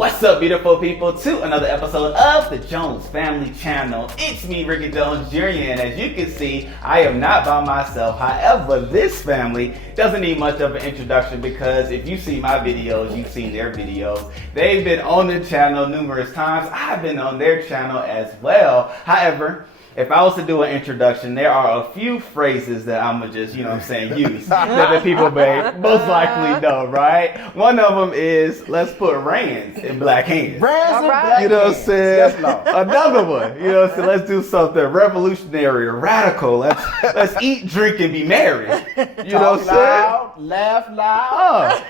What's up, beautiful people, to another episode of the Jones Family Channel. It's me, Ricky Jones Jr., and as you can see, I am not by myself. However, this family doesn't need much of an introduction because if you see my videos, you've seen their videos. They've been on the channel numerous times. I've been on their channel as well. However, if I was to do an introduction, there are a few phrases that I'm going to just, use that the people may most likely know, right? One of them is, let's put rands in black hands. Rands in black hands. You know what I'm saying? Another one, let's do something revolutionary or radical. Let's eat, drink, and be merry. You know what I'm saying? Loud, laugh loud.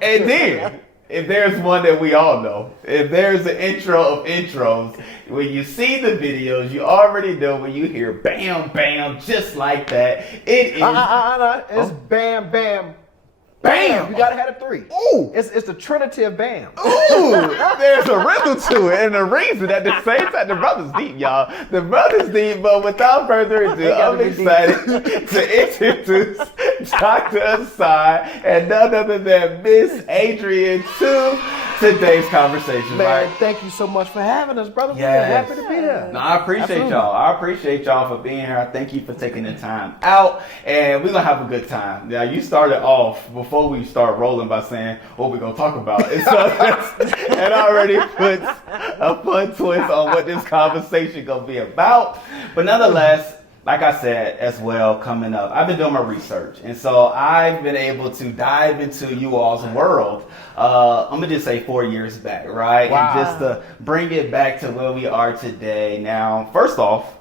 And then, if there's one that we all know, if there's an intro of intros, when you see the videos, you already know when you hear bam, bam, just like that. It is. It's bam, bam, bam. You gotta have a three. Ooh. It's the trinity of bam. Ooh, there's a rhythm to it and a reason at the same time. The brother's deep, y'all. The brother's deep, but without further ado, I'm excited to introduce Dr. Asai and none other than Miss Adrian to today's conversation. Man, right? thank you so much for having us, brother. Yes. We're happy to be here. No, I appreciate y'all. I appreciate y'all for being here. I thank you for taking the time out, and we're gonna have a good time. Now, you started off before we start rolling by saying what we're gonna talk about, and so that already puts a fun twist on what this conversation gonna be about. But nonetheless, like I said as well, coming up, I've been doing my research, and so I've been able to dive into you all's world. I'm gonna just say 4 years back, right? Wow. And just to bring it back to where we are today. Now, first off,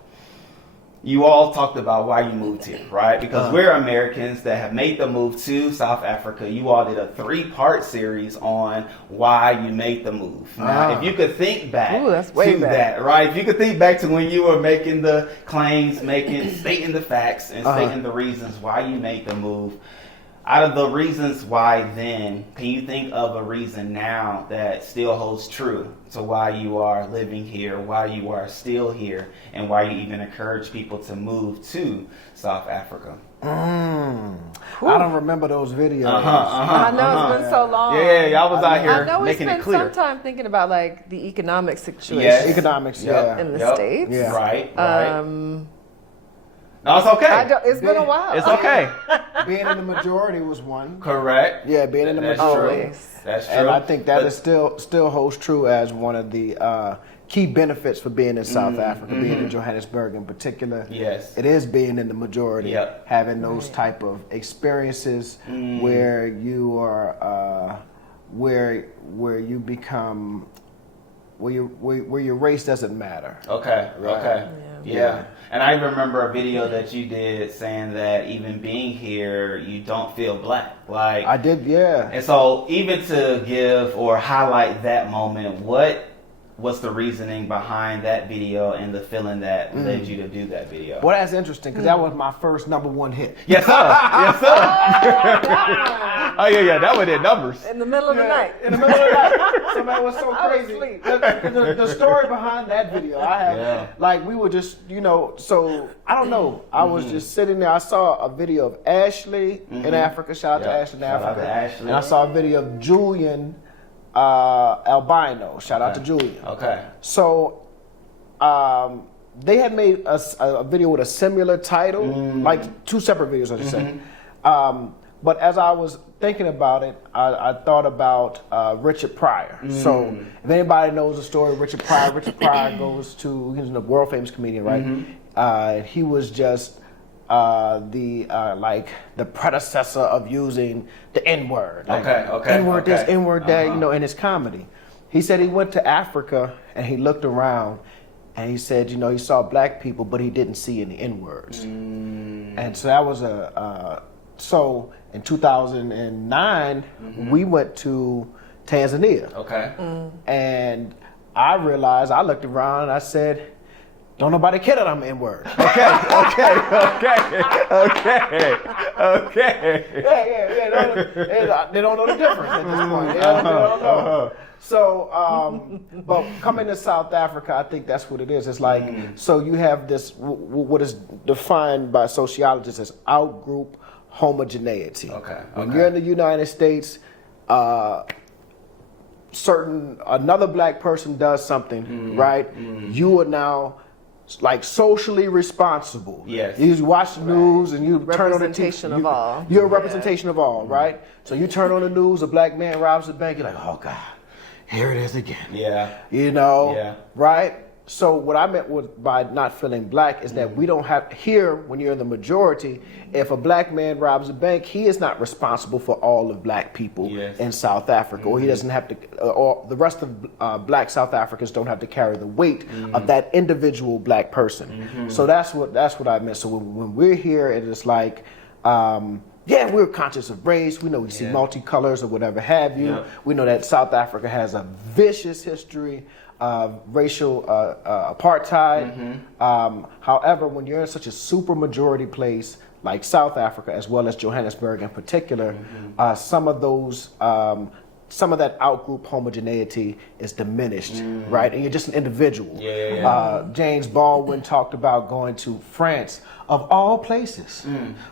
you all talked about why you moved here, right? Because we're Americans that have made the move to South Africa. You all did a 3-part series on why you made the move. Now, if you could think back to that, right? If you could think back to when you were making the claims, stating the facts, and stating the reasons why you made the move. Out of the reasons why then, can you think of a reason now that still holds true to why you are living here, why you are still here, and why you even encourage people to move to South Africa? I don't remember those videos. I know it's been so long. Yeah, y'all was out here making it clear. I know we spent some time thinking about like the economic situation Economics, in the States. Yeah. Right. No, it's okay. It's been a while. It's okay. Being in the majority was one. Correct. Yeah, being in the That's majority. true. That's true. And I think that is still holds true as one of the key benefits for being in South Africa, being in Johannesburg in particular. Yes. It is being in the majority, having those type of experiences where you are, where you become, where your race doesn't matter. Okay. Right. Okay. Yeah. And I remember a video that you did saying that even being here, you don't feel black. Like I did, yeah. And so even to give or highlight that moment, what was the reasoning behind that video and the feeling that led you to do that video? Well, that's interesting because that was my first #1 hit. Yes, sir. Yes, sir. Oh, yeah. That one did numbers. In the middle of the night. In the middle of the night. So, man, it was so I was crazy. asleep. The story behind that video, we were just, so I don't know. I was just sitting there. I saw a video of Ashley in Africa. Shout out to Ashley in Africa. Shout out to Ashley. And I saw a video of Julian Albino. Shout out to Julian. Okay. So, they had made a video with a similar title, like 2 separate videos, I should say. But as I was thinking about it, I thought about Richard Pryor. So, if anybody knows the story of Richard Pryor goes to, he's a world famous comedian, right? He was just the predecessor of using the N-word. Like, N-word this, N-word that, in his comedy. He said he went to Africa and he looked around and he said, he saw black people, but he didn't see any N-words. And so that was so in 2009, we went to Tanzania. Okay. And I realized, I looked around and I said, don't nobody care that I'm N-word. Okay. Yeah. They don't know the difference at this point. They don't know. So, but coming to South Africa, I think that's what it is. It's like, so you have this, what is defined by sociologists as out-group homogeneity. When you're in the United States, another black person does something, right? You are now like socially responsible. Yes. You watch the news and you turn on the TV. Representation of all. You're a representation of all, right? So you turn on the news, a black man robs a bank, you're like, oh God, here it is again. Yeah. You know, Yeah. right? So what I meant by not feeling black is that we don't have here, when you're in the majority, if a black man robs a bank, he is not responsible for all of black people in South Africa, or he doesn't have to, or the rest of black South Africans don't have to carry the weight of that individual black person. So that's what I meant. So when we're here, it is like, we're conscious of race. We know we see multicolors or whatever have you. Yeah. We know that South Africa has a vicious history of racial apartheid. However, when you're in such a super majority place like South Africa, as well as Johannesburg in particular, some of that out-group homogeneity is diminished, right? And you're just an individual. James Baldwin talked about going to France, of all places,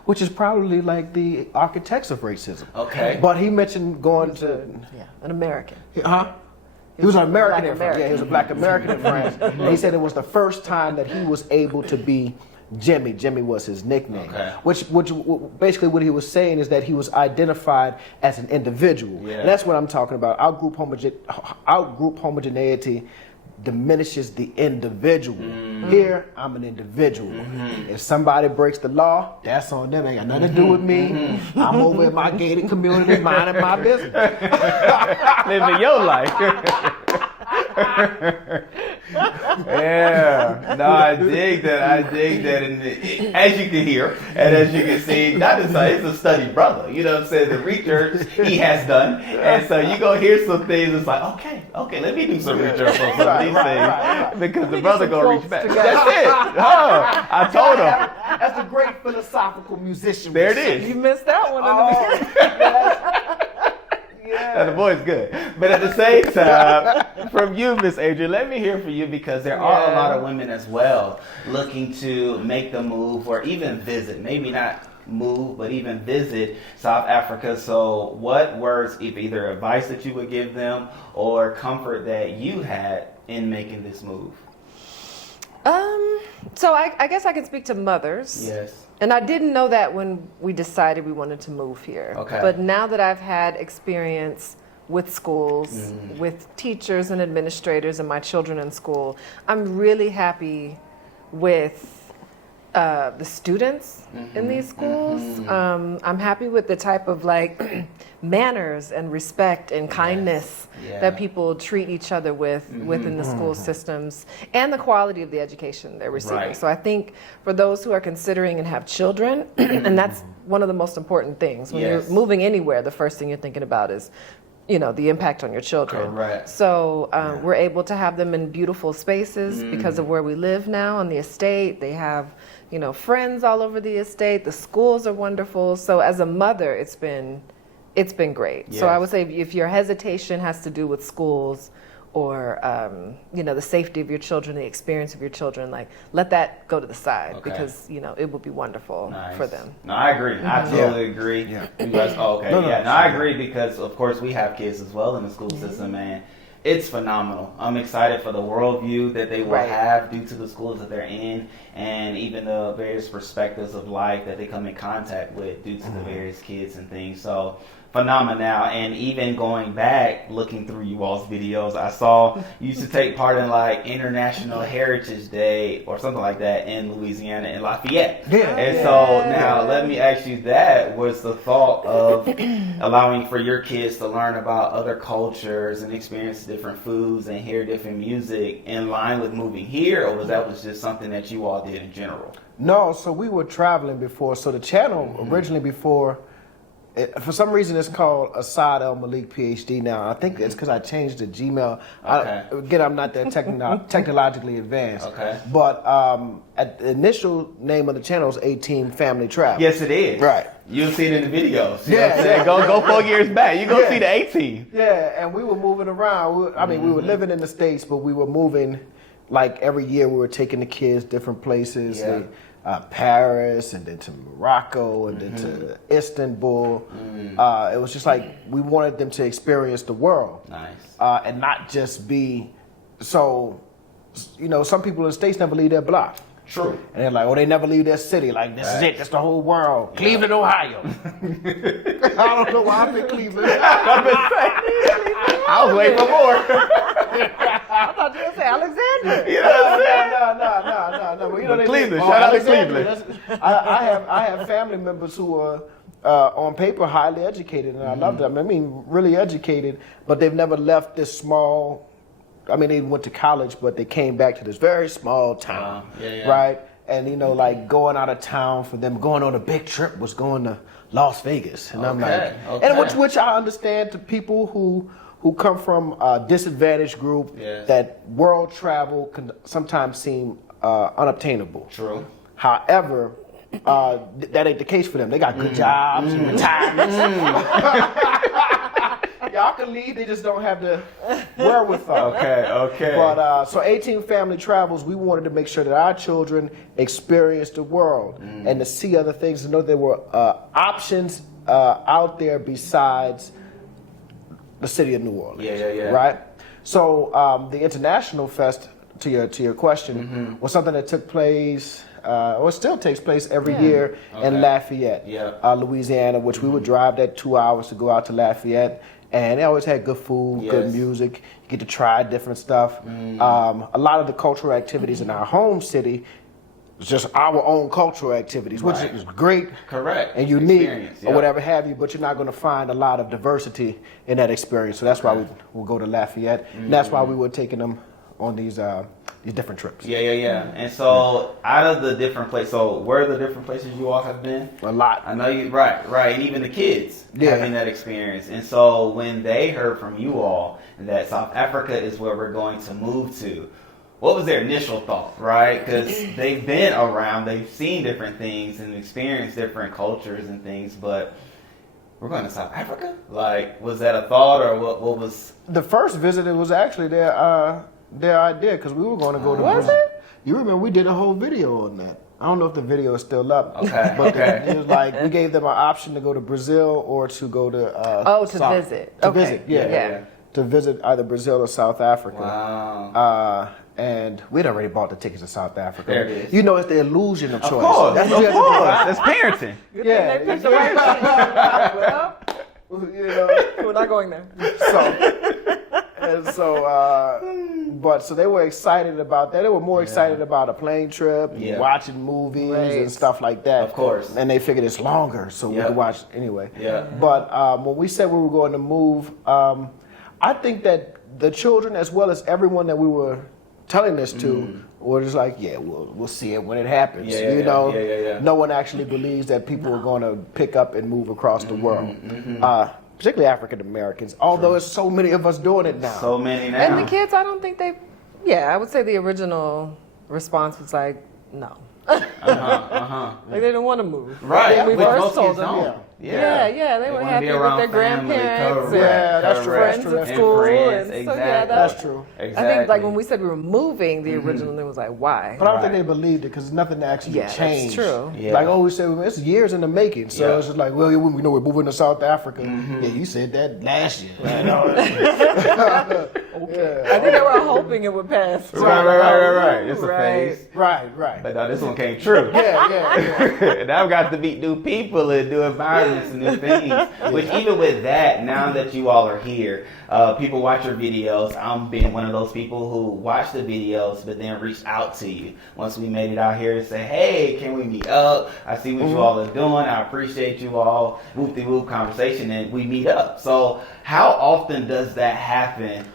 which is probably like the architects of racism. Okay. But he mentioned going to... an American. He was an American in France. Yeah, he was a black American in France. And he said it was the first time that he was able to be Jimmy. Jimmy was his nickname. Okay. Which basically what he was saying is that he was identified as an individual. Yeah. And that's what I'm talking about. Out-group homogeneity diminishes the individual. Here, I'm an individual. If somebody breaks the law, that's on them. Ain't got nothing to do with me. I'm over in my gated community, minding my business. Living your life. Yeah, no, I dig that. And as you can hear, and as you can see, not to say, it's a study brother. You know what I'm saying? The research he has done. And so you go hear some things, it's like, okay, let me do some research on some of these things. Because the brother gonna reach back. That's it. I told him. That's a great philosophical musician. There it is. You missed that one in the beginning. Yeah. The boy's good. But at the same time, from you, Miss Adrian, let me hear from you, because there are a lot of women as well looking to make the move or even visit, maybe not move, but even visit South Africa. So what words, if either advice that you would give them or comfort that you had in making this move? So I guess I can speak to mothers. Yes. And I didn't know that when we decided we wanted to move here. Okay. But now that I've had experience with schools, with teachers and administrators and my children in school, I'm really happy with the students in these schools. I'm happy with the type of manners and respect and kindness that people treat each other with within the school systems, and the quality of the education they're receiving. Right. So I think for those who are considering and have children, and that's one of the most important things. When you're moving anywhere, the first thing you're thinking about is the impact on your children. Correct. So we're able to have them in beautiful spaces because of where we live now on the estate. They have, friends all over the estate. The schools are wonderful. So as a mother, it's been great. Yes. So I would say if your hesitation has to do with schools or the safety of your children, the experience of your children, let that go to the side, because it would be wonderful for them. No, I agree. I totally agree. Yeah. You guys, I agree, because of course we have kids as well in the school system, and it's phenomenal. I'm excited for the worldview that they will have due to the schools that they're in, and even the various perspectives of life that they come in contact with due to the various kids and things. So phenomenal. And even going back, looking through you all's videos, I saw you used to take part in International Heritage Day or something like that in Louisiana, in Lafayette. So now let me ask you, that was the thought of allowing for your kids to learn about other cultures and experience different foods and hear different music in line with moving here, or was that just something that you all did in general? No, so we were traveling before. So the channel originally before, for some reason, it's called Asad El Malik PhD now. I think it's because I changed the Gmail. Again, I'm not that technologically advanced. But at the initial name of the channel is 18 Family Travel. Yes, it is. Right. You'll see it in the videos. You know what I'm saying? Go 4 years back. You're going to see the 18. Yeah, and we were moving around. We were living in the States, but we were moving, every year we were taking the kids different places. Paris, and then to Morocco, and then to Istanbul. It was just like we wanted them to experience the world. Nice. And not just be so. Some people in the States never leave their block. True. And they're like, oh, they never leave their city. Like, this is it. That's the whole world. Yeah. Cleveland, Ohio. I don't know why I'm in Cleveland. I was waiting for more. I thought you were going to say Alexander. You know what I'm saying? No. Cleveland. Shout out to Cleveland. I have family members who are, on paper, highly educated, and I love them. I mean, really educated, but they've never left this small... I mean, they went to college, but they came back to this very small town, right? And, like going out of town for them, going on a big trip was going to Las Vegas. And I'm like, and which I understand to people who come from a disadvantaged group, that world travel can sometimes seem unobtainable. True. However, that ain't the case for them. They got good jobs and retirements. Y'all can leave, they just don't have the wherewithal. Okay. But so 18 Family Travels, we wanted to make sure that our children experienced the world and to see other things, to know there were options out there besides the city of New Orleans. Yeah. Right? So the International Fest, to your question, was something that took place, or still takes place every year in Lafayette, Louisiana, which we would drive that 2 hours to go out to Lafayette. And they always had good food, good music. You get to try different stuff. A lot of the cultural activities in our home city was just our own cultural activities, which is great, and unique, or whatever have you. But you're not going to find a lot of diversity in that experience. So that's why we'll go to Lafayette, and that's why we were taking them on these different trips. Yeah. And so, out of the different places, where are the different places you all have been? A lot. I know you, right, and even the kids having that experience. And so, when they heard from you all that South Africa is where we're going to move to, what was their initial thought, right? Because they've been around, they've seen different things and experienced different cultures and things, but we're going to South Africa? Like, was that a thought, or what was... The first visit, it was actually their idea, because we were going to go to Brazil. it? You remember we did a whole video on that. I don't know if the video is still up. But it was like we gave them an option to go to Brazil or to go to visit. To visit either Brazil or South Africa. Wow. And we'd already bought the tickets to South Africa. There it is. It's the illusion of choice. Of course. That's parenting. They picked the right one. We're not going there. So they were excited about that. They were more excited about a plane trip, watching movies and stuff like that. Of course. And they figured it's longer, so we could watch anyway. Yeah. But when we said we were going to move, I think that the children, as well as everyone that we were telling this to, were just like, we'll see it when it happens. No one actually believes that people are going to pick up and move across the world. Particularly African Americans, although there's so many of us doing it now. So many now. And the kids, I don't think I would say the original response was like, no. Like they didn't want to move. Right. When we first told them. They were happy with their grandparents. That's true. Friends at school. That's true. I think like when we said we were moving, the original thing was like, why? But I don't think they believed it because nothing actually changed. That's true. Like we said, it's years in the making. So it's just like, well, we know we're moving to South Africa. Yeah, you said that last year. I think they were hoping it would pass. Right. It's a phase. Right. But no, this one came true. Now I've got to meet new people and new environments and new things. Which even with that, now that you all are here, people watch your videos. I'm being one of those people who watch the videos but then reached out to you once we made it out here and say, hey, can we meet up? I see what you all are doing. I appreciate you all. Whoop-de-whoop conversation, and we meet up. So how often does that happen?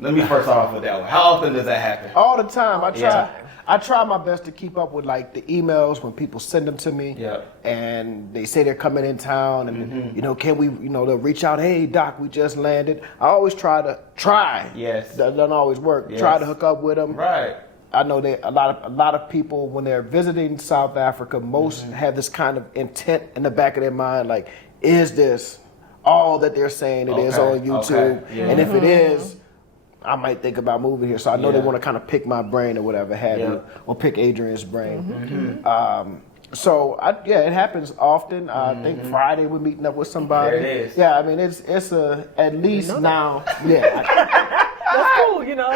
Let me first start off with that one. How often does that happen? All the time. I try my best to keep up with like the emails when people send them to me. And they say they're coming in town and can we they'll reach out, hey Doc, we just landed. I always try. Yes. That doesn't always work. Yes. Try to hook up with them. Right. I know that a lot of people when they're visiting South Africa, most have this kind of intent in the back of their mind, like, is this all that they're saying it is on YouTube? And if it is, I might think about moving here. So I know they want to kind of pick my brain or whatever have you, or pick Adrian's brain. So it happens often. I think Friday we're meeting up with somebody. There it is. Yeah, I mean it's at least now. Yeah. That's cool, you know.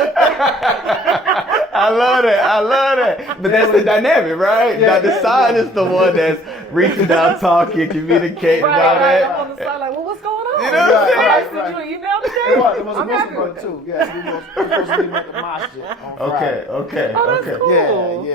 I love that. But that's the dynamic, right? Yeah, The side is the one that's reaching out, talking, communicating, and all that. I'm on the side like, well, what's going on? You know what I'm saying? I sent you an email today. It was a Muslim brother too. Yeah, we were supposed to meet at the masjid on Friday. Okay. Oh, that's cool.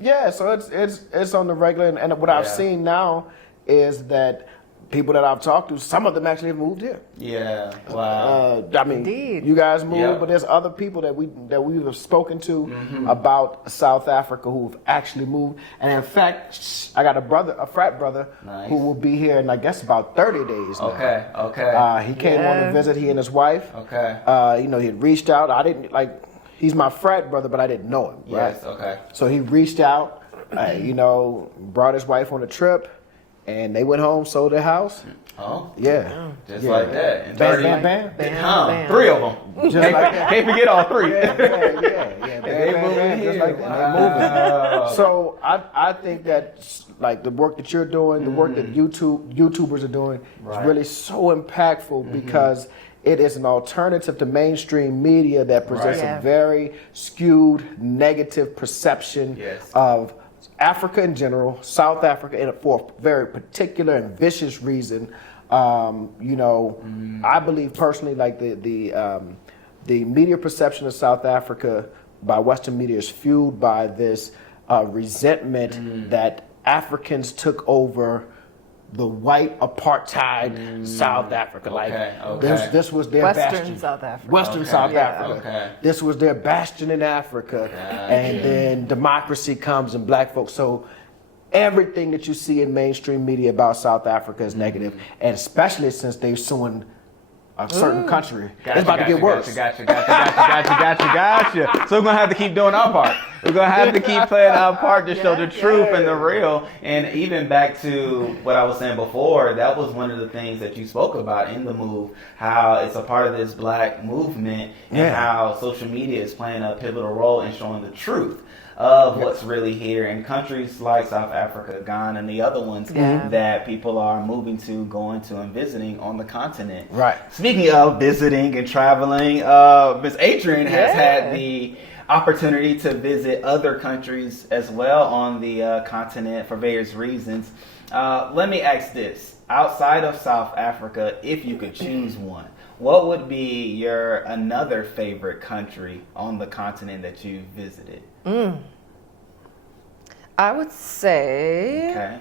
Yeah. So it's on the regular, and what I've seen now is that people that I've talked to, some of them actually have moved here. Yeah. Wow. I mean, Indeed. you guys moved, but there's other people that we have spoken to about South Africa who've actually moved. And in fact, I got a frat brother, who will be here in I guess about 30 days now. Okay. He came on to visit. He and his wife. Okay. He had reached out. I didn't He's my frat brother, but I didn't know him. Right? Yes. Okay. So he reached out. Brought his wife on a trip. And they went home, sold their house. Oh. Yeah. Just like that. And Bam. 3 of them. Just like that. Can't forget all 3. Yeah. Bam, Just like that. They're moving. So I think that like the work that you're doing, the work that YouTubers are doing is really so impactful because it is an alternative to mainstream media that presents a very skewed, negative perception of Africa in general, South Africa, and for a very particular and vicious reason. I believe personally, like the media perception of South Africa by Western media is fueled by this resentment that Africans took over the white apartheid South Africa. This was their Western bastion. South Africa. Western South Africa. Okay. This was their bastion in Africa. And then democracy comes and black folks. So everything that you see in mainstream media about South Africa is negative. And especially since they're suing a certain country. It's about to get worse. Gotcha. So we're going to have to keep doing our part. We're going to have to keep playing our part to show the truth and the real. And even back to what I was saying before, that was one of the things that you spoke about in the move, how it's a part of this black movement and how social media is playing a pivotal role in showing the truth of what's really here in countries like South Africa, Ghana, and the other ones that people are moving to, going to, and visiting on the continent. Right. Speaking of visiting and traveling, Miss Adrian has had the opportunity to visit other countries as well on the continent for various reasons. Let me ask this. Outside of South Africa, if you could choose one, what would be your another favorite country on the continent that you visited? I would say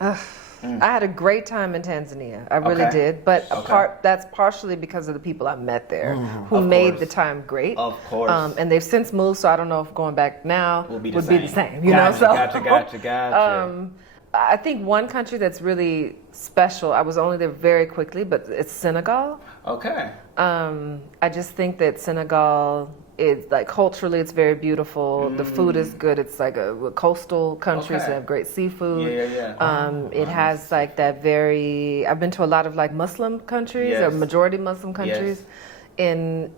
I had a great time in Tanzania. I really did. But that's partially because of the people I met there who made the time great. Of course. And they've since moved, so I don't know if going back now would be the same. Gotcha. I think one country that's really special, I was only there very quickly, but it's Senegal. Okay. I just think that Senegal is like culturally it's very beautiful. The food is good. It's like a coastal country, so they have great seafood. It has like that very. I've been to a lot of like Muslim countries or majority Muslim countries in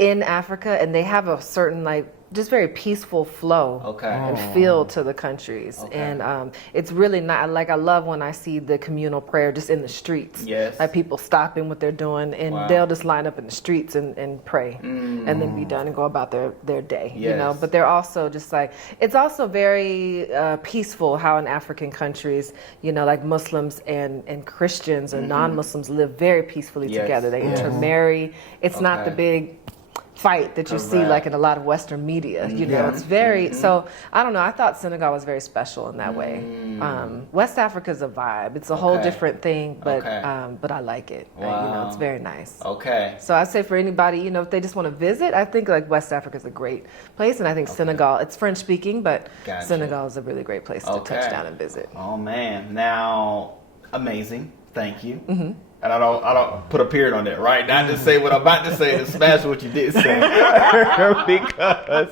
Africa, and they have a certain like just very peaceful flow and feel to the countries. And it's really not like I love when I see the communal prayer just in the streets. Like people stopping what they're doing and they'll just line up in the streets and pray and then be done and go about their day. You know, but they're also just like it's also very peaceful how in African countries, you know, like Muslims and Christians or non-Muslims live very peacefully together. They intermarry. It's not the big fight that you see like in a lot of Western media. You know, it's very so I don't know, I thought Senegal was very special in that way. West Africa's a vibe. It's a whole different thing, but I like it. You know, it's very nice. So I say for anybody, you know, if they just want to visit, I think like West Africa's a great place, and I think Senegal, it's French speaking, but Senegal is a really great place to touch down and visit. Oh man. Now amazing. Thank you. And I don't put a period on that, right? Not to say what I'm about to say to smash what you did say. Because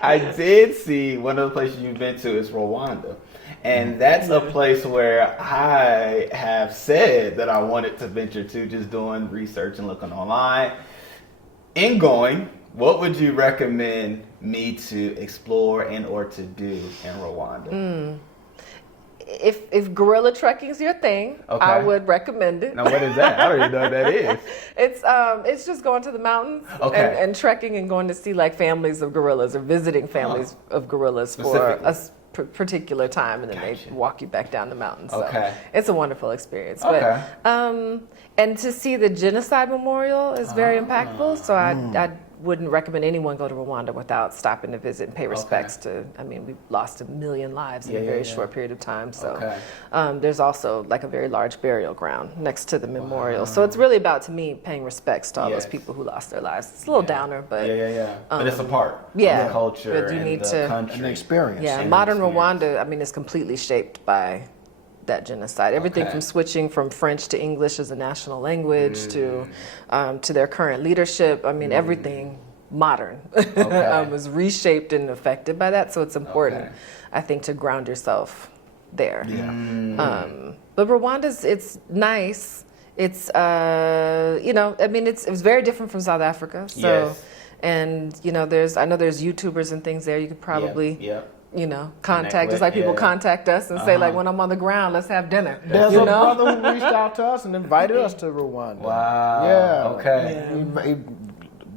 I did see one of the places you've been to is Rwanda. And that's a place where I have said that I wanted to venture to, just doing research and looking online. In going, what would you recommend me to explore and or to do in Rwanda? If gorilla trekking is your thing, I would recommend it. Now, what is that? I don't even know what that is. It's just going to the mountains and trekking and going to see like families of gorillas or visiting families of gorillas for a particular time, and then they walk you back down the mountain. So it's a wonderful experience. But and to see the genocide memorial is very impactful. So I wouldn't recommend anyone go to Rwanda without stopping to visit and pay respects to, I mean, we've lost 1 million lives in a very short period of time. So there's also like a very large burial ground next to the memorial. So it's really about, to me, paying respects to all those people who lost their lives. It's a little downer, but but it's a part of the culture but you need and the country. An experience. Yeah, modern Rwanda, I mean, is completely shaped by that genocide. Everything from switching from French to English as a national language to their current leadership. I mean, everything modern was reshaped and affected by that. So it's important, I think, to ground yourself there. But Rwanda's, it's nice. It's you know, I mean, it was very different from South Africa. So, and you know, I know there's YouTubers and things there. You could probably. You know, contact, just like people contact us and say, like, when I'm on the ground, let's have dinner. There's a brother who reached out to us and invited us to Rwanda. Wow. Yeah. Okay.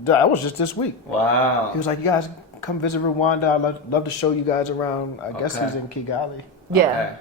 That was just this week. Wow. He was like, you guys come visit Rwanda. I'd love to show you guys around. I guess he's in Kigali. Yeah.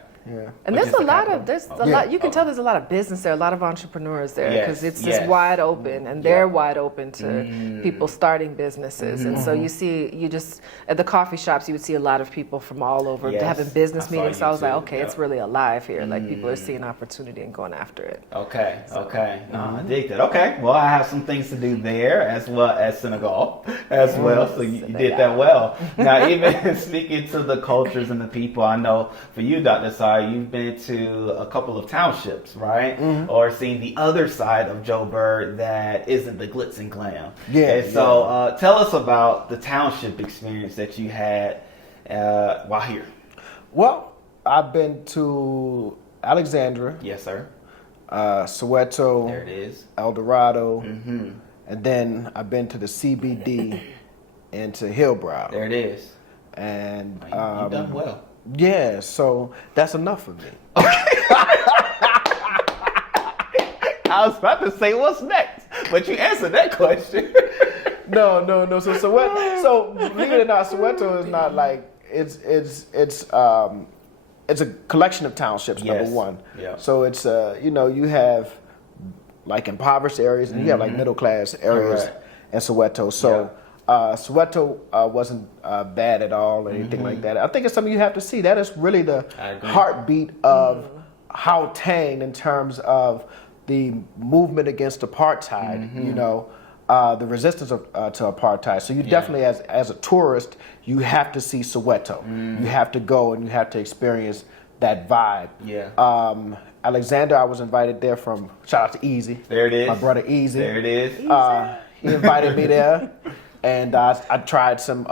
And there's a lot, you can tell there's a lot of business there, a lot of entrepreneurs there, because it's just wide open, and they're wide open to people starting businesses. And so you just, at the coffee shops, you would see a lot of people from all over having business meetings. So I was like, okay, it's really alive here. Like, people are seeing opportunity and going after it. Okay. I dig that. Okay. Well, I have some things to do there as well as Senegal as well. So you did that well. Now, even speaking to the cultures and the people, I know for you, Dr. Sai, you've been to a couple of townships, right? Or seen the other side of Joburg that isn't the glitz and glam. So tell us about the township experience that you had while here. Well, I've been to Alexandria. Yes, sir. Soweto. There it is. El Dorado. And then I've been to the CBD and to Hillbrow. There it is. And you've done well. Yeah, so that's enough for me. I was about to say what's next, but you answered that question. No. So Soweto, believe it or not, Soweto is not like it's a collection of townships. Number one. So it's you have like impoverished areas and you have like middle class areas in Soweto. So. Soweto wasn't bad at all or anything like that. I think it's something you have to see. That is really the heartbeat of Gauteng in terms of the movement against apartheid, the resistance to apartheid. So you definitely, as a tourist, you have to see Soweto. You have to go and you have to experience that vibe. Alexander, I was invited there from, shout out to Easy. There it is. My brother Easy. There it is. He invited me there. And I tried some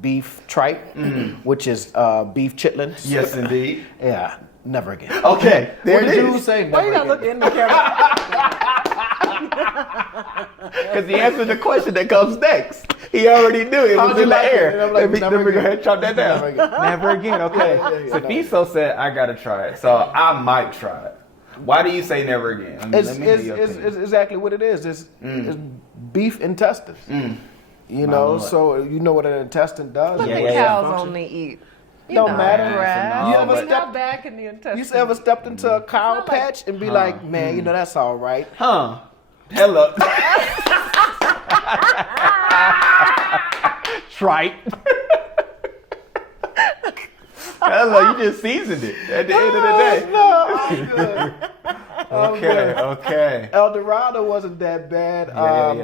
beef tripe, which is beef chitlins. Yes, indeed. Yeah, never again. Okay, there what it did is. you say? Why you gotta look in the camera? Because he answered the question that comes next. He already knew it was in the air. Like, let me go ahead and chop that down. Never again. Okay. So Fiso said, I gotta try it. So I might try it. Why do you say never again? I mean, it's exactly what it is. It's beef intestines. So you know what an intestine does. But the cows only eat. Don't matter. How bad can the intestine? You ever stepped into a cow patch and be like, man, that's all right. Hello. Tripe. Hello, you just seasoned it at the end of the day. No, I'm good. Okay. El Dorado wasn't that bad.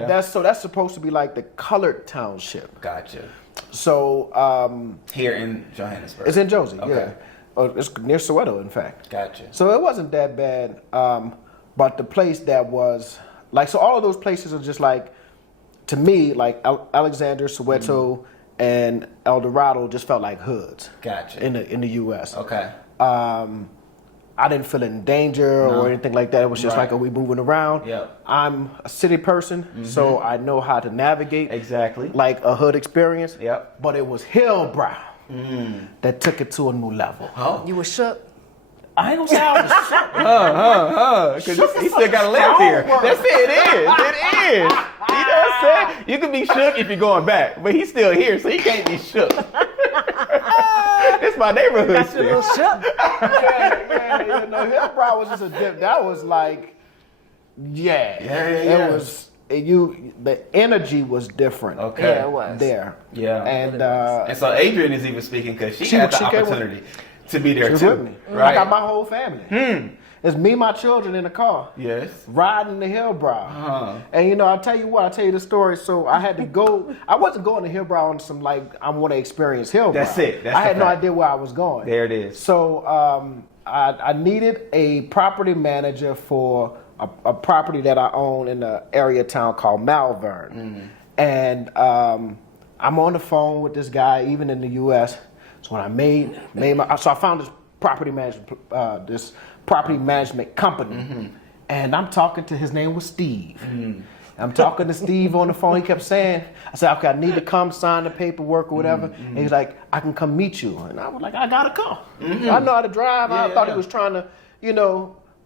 That's supposed to be like the colored township. Gotcha. So here in Johannesburg. It's in Josie. Okay. Yeah. It's near Soweto, in fact. Gotcha. So it wasn't that bad. But the place that was like, so all of those places are just like, to me, like Alexander, Soweto, and El Dorado just felt like hoods. Gotcha. In the U.S. Okay. I didn't feel in danger or anything like that. It was just like, are we moving around? Yep. I'm a city person, so I know how to navigate. Exactly. Like a hood experience. Yep. But it was Hillbrow that took it to a new level. Oh. You were shook. I ain't gonna say I was shook. Because he still got to live here. That's it. It is. You know what I'm saying? You can be shook if you're going back, but he's still here, so he can't be shook. It's my neighborhood. That's a little shook. Yeah. Hillbrow was just a dip. That was like, it was. The energy was different. Okay. Yeah, it was. There. Yeah. And so Adrian is even speaking because she had the opportunity to be there too. With me. Right. I got my whole family. It's me and my children in the car. Yes. Riding the Hillbrow. And I'll tell you the story. So I had to go. I wasn't going to Hillbrow on some I want to experience Hillbrow. That's it. I had no idea where I was going. There it is. So I needed a property manager for a property that I own in an area town called Malvern. And I'm on the phone with this guy, even in the U.S. So when I made I found this property management company, and I'm talking to his name was Steve. I'm talking to Steve on the phone. He kept saying, I said, okay, I need to come sign the paperwork or whatever. And he's like, I can come meet you. And I was like, I gotta come. I know how to drive. I thought he was trying to,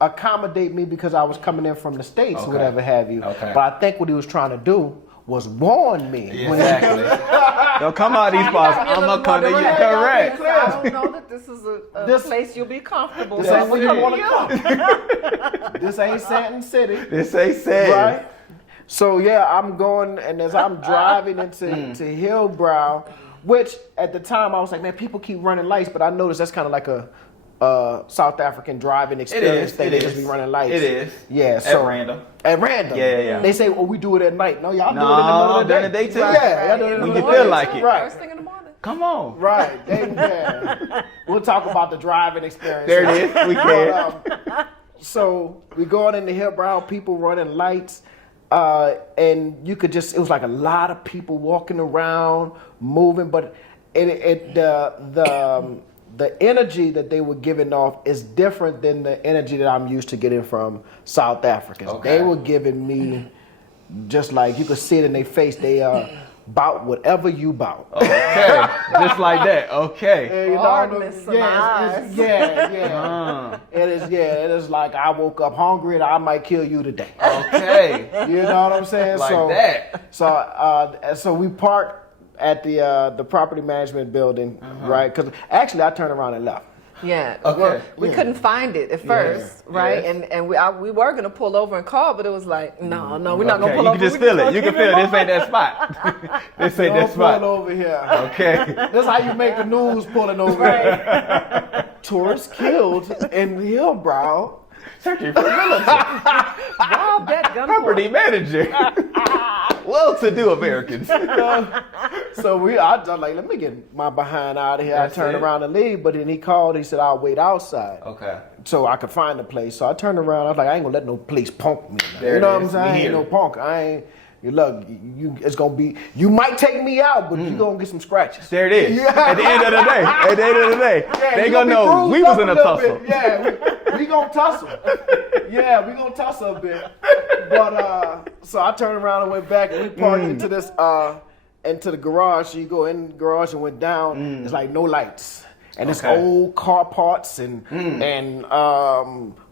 accommodate me because I was coming in from the States or whatever have you. Okay. But I think what he was trying to do was warn me. Exactly. Don't come out of these spots. I'm gonna come to you. Correct. I don't know that this is a place you'll be comfortable. This ain't where you want to come. This ain't Santon City. This ain't Santon. Right? So I'm going, and as I'm driving into Hillbrow, which at the time I was like, man, people keep running lights, but I noticed that's kind of like a South African driving experience. They just be running lights. It is. Yeah. So, At random. Yeah. They say, we do it at night. No, y'all do it in the middle of the day. During the day too. Yeah, y'all do it in the when middle you of the feel day. like it. Right. First thing in the morning. Come on. Right. We'll talk about the driving experience. There it is. We can. So we going into Hillbrow, people running lights, and you could it was like a lot of people walking around, moving, but the energy that they were giving off is different than the energy that I'm used to getting from South Africans. Okay. They were giving me just like you could see it in their face. They are about whatever you bout. Okay, just like that. Okay. Hardness of eyes. It is like I woke up hungry and I might kill you today. Okay. You know what I'm saying? Like that. So we parked at the property management building, right? Because actually I turned around and left. Yeah. Okay. We couldn't find it at first, right? Yes. And we were gonna pull over and call, but it was like, no, we're not gonna pull over. You can just feel it. You can feel it. This ain't that spot. This ain't that spot. Pull over here. Okay. That's how you make the news pulling over. Right. Tourists killed in Hillbrow. Searching for military. Wow, that Property manager. Well-to-do Americans. So I was like, let me get my behind out of here. I turned around and leave, but then he called. He said, I'll wait outside. Okay. So I could find the place. So I turned around. I was like, I ain't gonna let no police punk me. There you know it what I'm is. saying? I ain't no punk. I ain't. Look, it's gonna be. You might take me out, but you gonna get some scratches. There it is. Yeah. At the end of the day. They gonna know we was in a tussle. Yeah, we gonna tussle. Yeah, we gonna tussle a bit. But so I turned around and went back, and we parked into this into the garage. So you go in the garage and went down. It's like no lights, and it's old car parts and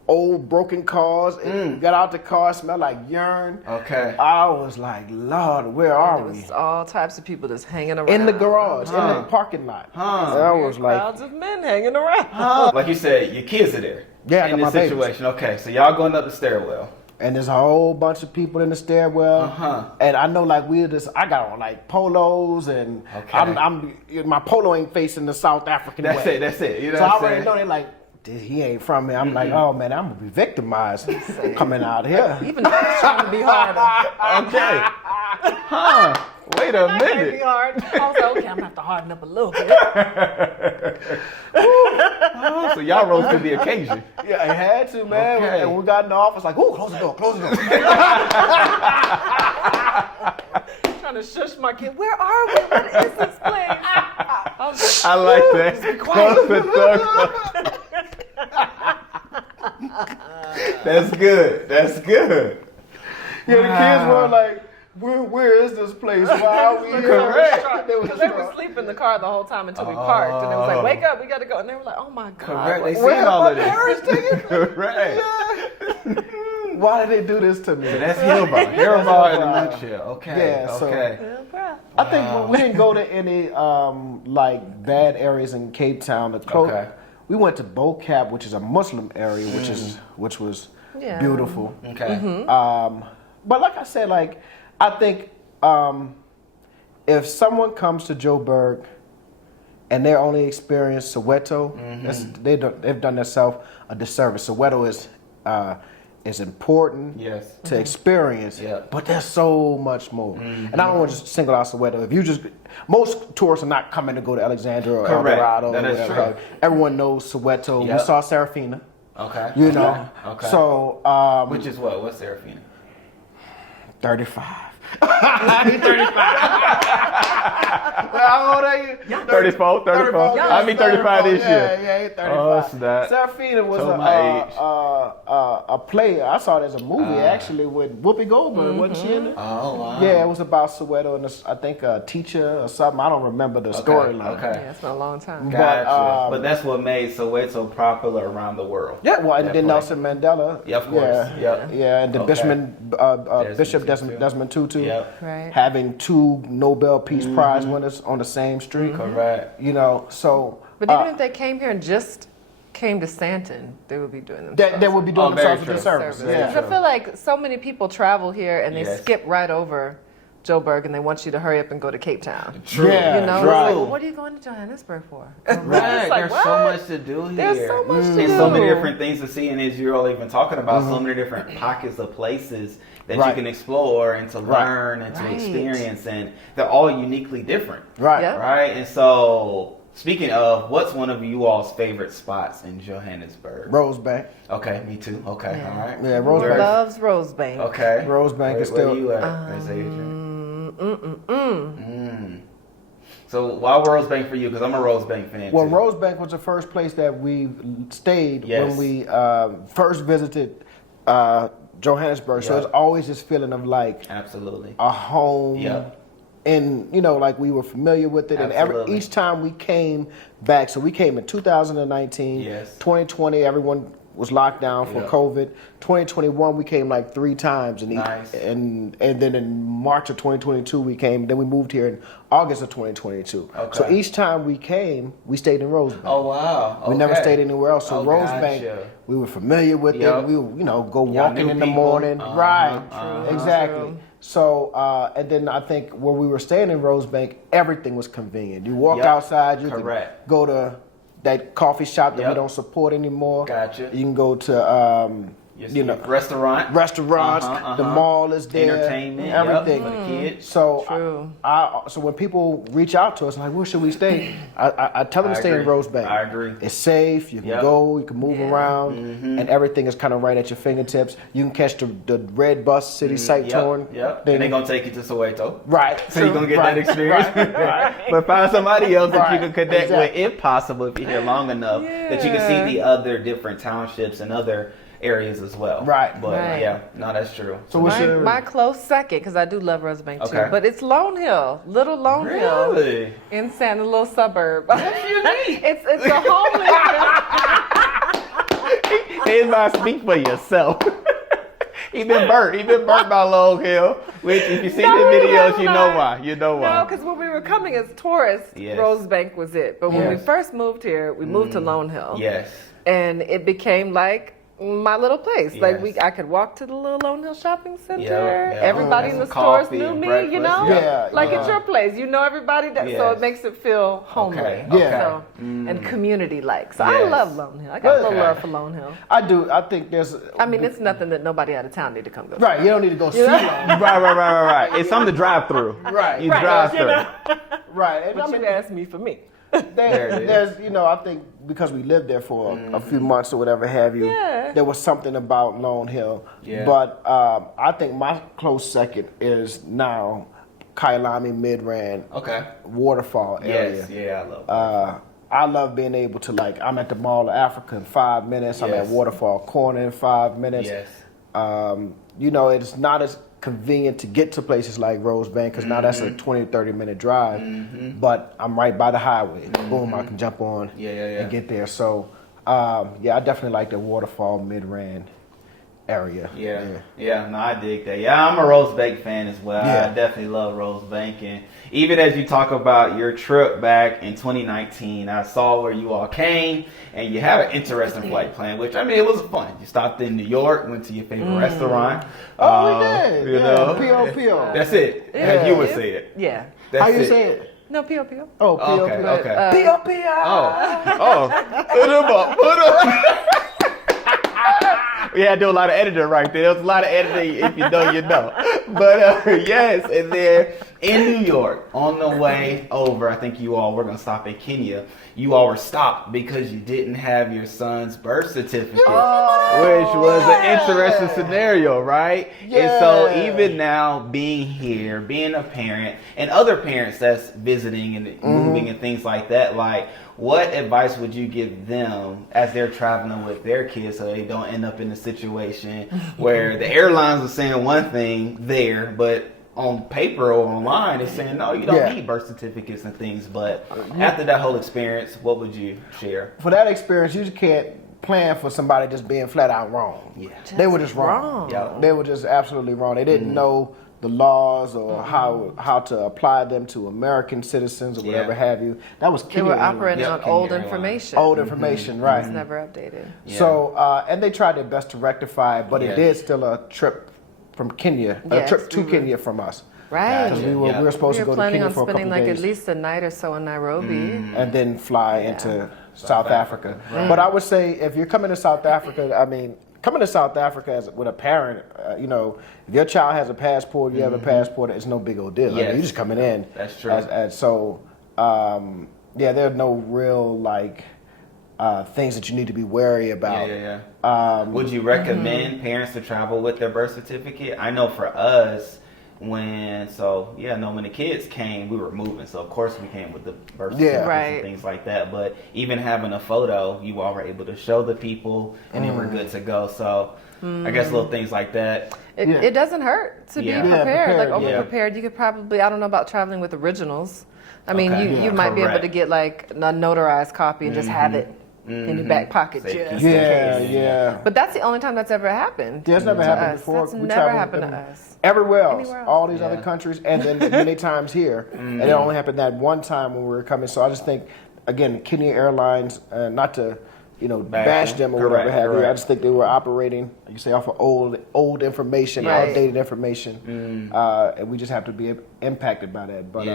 old broken cars. And got out the car, smelled like urine. Okay. I was like, Lord, where are we? There's all types of people just hanging around. In the garage, in the parking lot. I was like, crowds of men hanging around. Like you said, your kids are there. Yeah, I got in my this situation. Okay, so y'all going up the stairwell. and there's a whole bunch of people in the stairwell. And I know, like, I got on like polos, and I'm my polo ain't facing the South African way. That's it. You know so what I I'm already saying? know they're like, he ain't from me. I'm like, oh man, I'm gonna be victimized coming out here. Even trying to be harder. Okay. Wait a Be minute. hard. I was like, okay, I'm gonna have to harden up a little bit. So y'all rose to the occasion. Yeah, I had to, man. Okay. And we got in the office like, ooh, close the door. Trying to shush my kid. Where are we? What is this place? I like that. That's good. That's good. Yeah, the kids were like, where is this place? Why are we here? Correct. Because they were asleep in the car the whole time until we parked. And it was like, wake up, we got to go. And they were like, oh my God. Correct. They Where seen all of this. Correct. Why did they do this to me? So that's Hillbrow. Hillbrow in a nutshell. Okay. Yeah, so okay. I think we didn't go to any like bad areas in Cape Town. We went to Bo Cap, which is a Muslim area, which was beautiful. Okay. But like I said, like I think if someone comes to Joburg and their only experience Soweto, they've done themselves a disservice. Soweto is important to experience, but there's so much more. And I don't want to just single out Soweto. If you just, most tourists are not coming to go to Alexandria or El Dorado. That or is whatever. true. Everyone knows Soweto. We saw Serafina. Okay. You know. Okay. So which is what? What's Serafina? 35. He's 35. How old are you? 34. I'll be 35 this year. Yeah, he's 35. Oh, snap. Serafina was a play. I saw it as a movie actually with Whoopi Goldberg. Wasn't she in it? Oh, wow. Yeah, it was about Soweto and I think a teacher or something. I don't remember the storyline. Okay. Yeah, it's been a long time. Gotcha. But that's what made Soweto popular around the world. Yeah, well, and then Nelson Mandela. Yeah, of course. Yeah, and the Bishop Desmond Tutu. Yep. Right. Having 2 Nobel Peace Prize winners on the same street. Correct. You know, so. But even if they came here and just came to Stanton, they would be doing themselves. They would be doing themselves a disservice. Because I feel like so many people travel here and they skip right over Joburg and they want you to hurry up and go to Cape Town. True. Yeah, you know, right. like, well, what are you going to Johannesburg for? Right. Like, There's what? so much to do here. There's so much to do. And so many different things to see. And as you're all even talking about, so many different pockets of places that you can explore and to learn and to experience. And they're all uniquely different. Right. Yep. Right. And so, speaking of, what's one of you all's favorite spots in Johannesburg? Rosebank. Okay, me too. Okay, Yeah. all right. Yeah, He Rosebank. loves Rosebank. Okay. Rosebank is still. Where you at? So why Rosebank for you? Because I'm a Rosebank fan. Well, too. Rosebank was the first place that we stayed when we first visited Johannesburg. So it's always this feeling of like absolutely a home. And you know, like we were familiar with it, and each time we came back, so we came in 2019, 2020, everyone was locked down for COVID. 2021, we came like 3 times, and then in March of 2022 we came. Then we moved here in August of 2022. Okay. So each time we came, we stayed in Rosebank. Oh wow! We never stayed anywhere else. So Rosebank, we were familiar with it. We would, go walking in the morning. Right. Exactly. True. So, and then I think where we were staying in Rosebank, everything was convenient. You walk outside, you could go to that coffee shop that we don't support anymore. Gotcha. You can go to, restaurants. The mall is there. Entertainment. Everything. For the kids. So, so when people reach out to us, like, where should we stay? I tell them to stay in Rosebank. I agree. It's safe. You can go. You can move around, and everything is kind of right at your fingertips. You can catch the red bus, city sight touring. And they're gonna take you to Soweto. Right. So you're gonna get that experience. But find somebody else that you can connect with, if possible, if you're here long enough, that you can see the other different townships and other areas as well. Right. But that's true. So my close second, because I do love Rosebank too, but it's Lone Hill, Little Lone Hill in Santa, a little suburb. That's unique. It's a homeless. Everybody speak for yourself. He been burnt by Lone Hill. Which, if you see the videos, you know why. No, because when we were coming as tourists, Rosebank was it. But when we first moved here, we moved to Lone Hill. Yes. And it became like my little place. Like I could walk to the little Lone Hill shopping center. Everybody in the stores knew me, breakfast. It's your place. You know everybody, so it makes it feel homely. So, and community like. So I love Lone Hill. I got a little love for Lone Hill. I do. I think there's. I mean, it's nothing that nobody out of town need to come go. Right. You don't need to go see. Right. It's something to drive through. Right. You drive through. Right. But you asked me for me. There's, I think because we lived there for a few months or whatever have you, there was something about Lone Hill. But I think my close second is now Kailami, Midrand, waterfall area. Yes, yeah, I love waterfall. I love being able to, like, I'm at the Mall of Africa in 5 minutes. I'm at Waterfall Corner in 5 minutes. Yes. You know, it's not as convenient to get to places like Rosebank because now that's a 20 to 30 minute drive. But I'm right by the highway. Boom, I can jump on and get there. So, I definitely like the Waterfall Midrand area. No, I dig that. Yeah, I'm a Rosebank fan as well. I definitely love Rosebank, and even as you talk about your trip back in 2019, I saw where you all came, and you had an interesting flight plan, which, I mean, it was fun. You stopped in New York, went to your favorite restaurant. Oh, we did. You know, P.O. That's it. As you would say it. Yeah. That's How you say it? No, P.O. Oh, P.O. Okay. P.O. Put him up. We had to do a lot of editing right there. There was a lot of editing. If you know, you know. But yes, and then in New York, on the way over, I think you all were going to stop in Kenya. You all were stopped because you didn't have your son's birth certificate, which was an interesting scenario, right? Yeah. And so even now, being here, being a parent, and other parents that's visiting and moving and things like that, like, what advice would you give them as they're traveling with their kids so they don't end up in a situation where the airlines are saying one thing there, but on paper or online it's saying, no, you don't need birth certificates and things. But after that whole experience, what would you share? For that experience, you just can't plan for somebody just being flat out wrong. Yeah. They were just wrong. Yeah. They were just absolutely wrong. They didn't know the laws or how to apply them to American citizens or whatever have you. That was They were operating on old information. Old information, right. It's never updated. Yeah. So, and they tried their best to rectify it, but it did still a trip from Kenya, a trip to Kenya from us. Right. Because we were supposed to go to Kenya for a couple days. planning on spending like at least a night or so in Nairobi. And then fly into South Africa. Right. But I would say if you're coming to South Africa, I mean, coming to South Africa with a parent, you know, if your child has a passport, you have a passport, it's no big old deal. Yes. I mean, you're just coming in. That's true. So, there's no real, like, things that you need to be wary about. Would you recommend parents to travel with their birth certificate? I know for us, when the kids came, we were moving, so of course we came with the birth certificates and things like that. But even having a photo, you all were able to show the people, and then we're good to go. So I guess little things like that. It doesn't hurt to be prepared. Like over prepared. Yeah. You could probably, I don't know about traveling with originals. I mean, you might be able to get like a notarized copy and just have it in your back pocket just in case. Yeah. But that's the only time that's ever happened. That's never happened before. That's never happened to us. Everywhere else. All these other countries, and then many times here. And it only happened that one time when we were coming. So I just think, again, Kenya Airlines, not to, bash them or whatever have you. I just think they were operating, like you say, off of old information, outdated information. And we just have to be impacted by that. But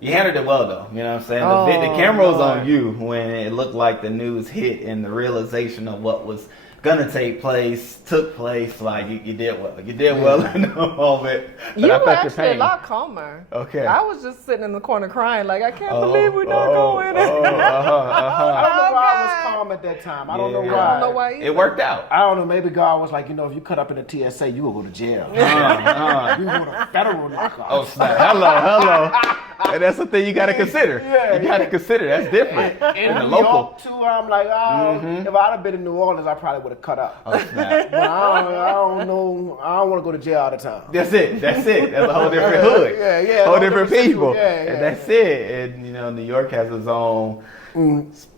you handled it well, though. You know what I'm saying? The camera was on you when it looked like the news hit and the realization of what was gonna took place. Like you did well. You did well in the moment. But you were actually a lot calmer. Okay. I was just sitting in the corner crying, like I can't believe we're not going. I don't know why I was calm at that time. I don't know why. I don't know why either. It worked out. I don't know. Maybe God was like, if you cut up in the TSA, you will go to jail. You go to federal lockup. Oh snap! Hello. And that's the thing you got to consider. You got to consider that's different. In the local too, I'm like, if I'd have been in New Orleans, I probably would have cut up. Oh snap! But I don't know. I don't want to go to jail all the time. That's it. That's a whole different hood. Whole different people. And that's it. And New York has its own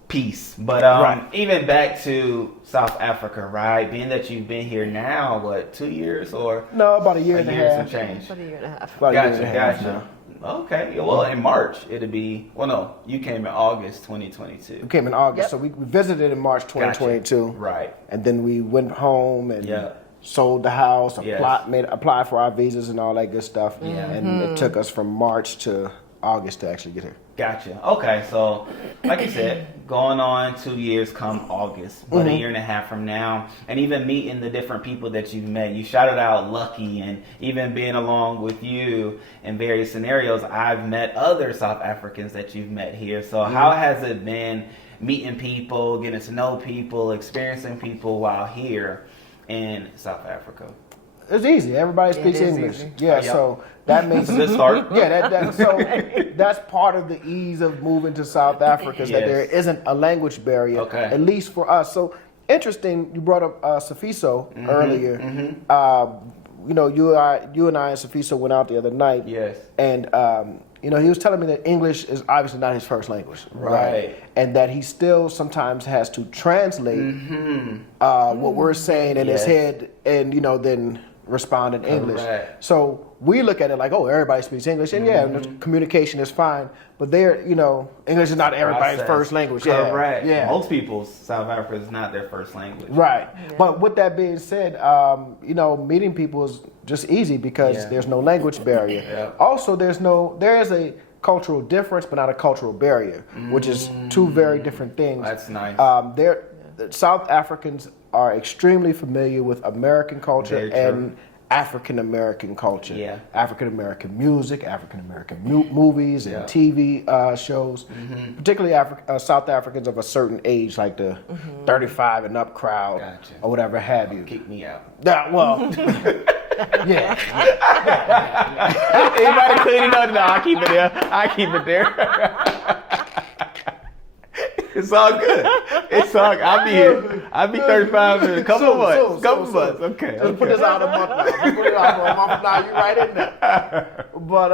piece. But even back to South Africa, right? Being that you've been here now, 2 years or no, about a year and a half. Some change. About a year and a half. Gotcha. Okay. Well, in March it'll be. Well, no, you came in August 2022. We came in August, so we visited in March 2022. Gotcha. Right. And then we went home and sold the house, applied for our visas and all that good stuff. Yeah. And it took us from March to August to actually get here. Gotcha. Okay, so like you said, going on 2 years come August, but a year and a half from now, and even meeting the different people that you've met. You shouted out Lucky, and even being along with you in various scenarios, I've met other South Africans that you've met here. So how has it been meeting people, getting to know people, experiencing people while here in South Africa? It's easy. Everybody speaks English. Easy. Yeah, so that makes a good start. Yeah, so that's part of the ease of moving to South Africa is that there isn't a language barrier, at least for us. So interesting, you brought up Safiso earlier. You know, you and I and Safiso went out the other night. Yes. And you know, he was telling me that English is obviously not his first language, right? And that he still sometimes has to translate what we're saying in his head, and you know, then respond in English. So we look at it like, oh, everybody speaks English, and communication is fine. But you know, English is not everybody's first language. Correct. Yeah. Most people's South Africa is not their first language. Right. Yeah. But with that being said, you know, meeting people is just easy because there's no language barrier. Also, there is a cultural difference, but not a cultural barrier, which is two very different things. That's nice. South Africans are extremely familiar with American culture and African American culture, African American music, African American movies and TV shows, particularly South Africans of a certain age, like the 35 and up crowd or whatever have you. Kick me out. Well, Anybody cleaning up? No, I keep it there. I keep it there. It's all good. It's all good. I'll be 35 in a couple months. Okay. Just put this out a month now. Put it out for a month now. You right in there. But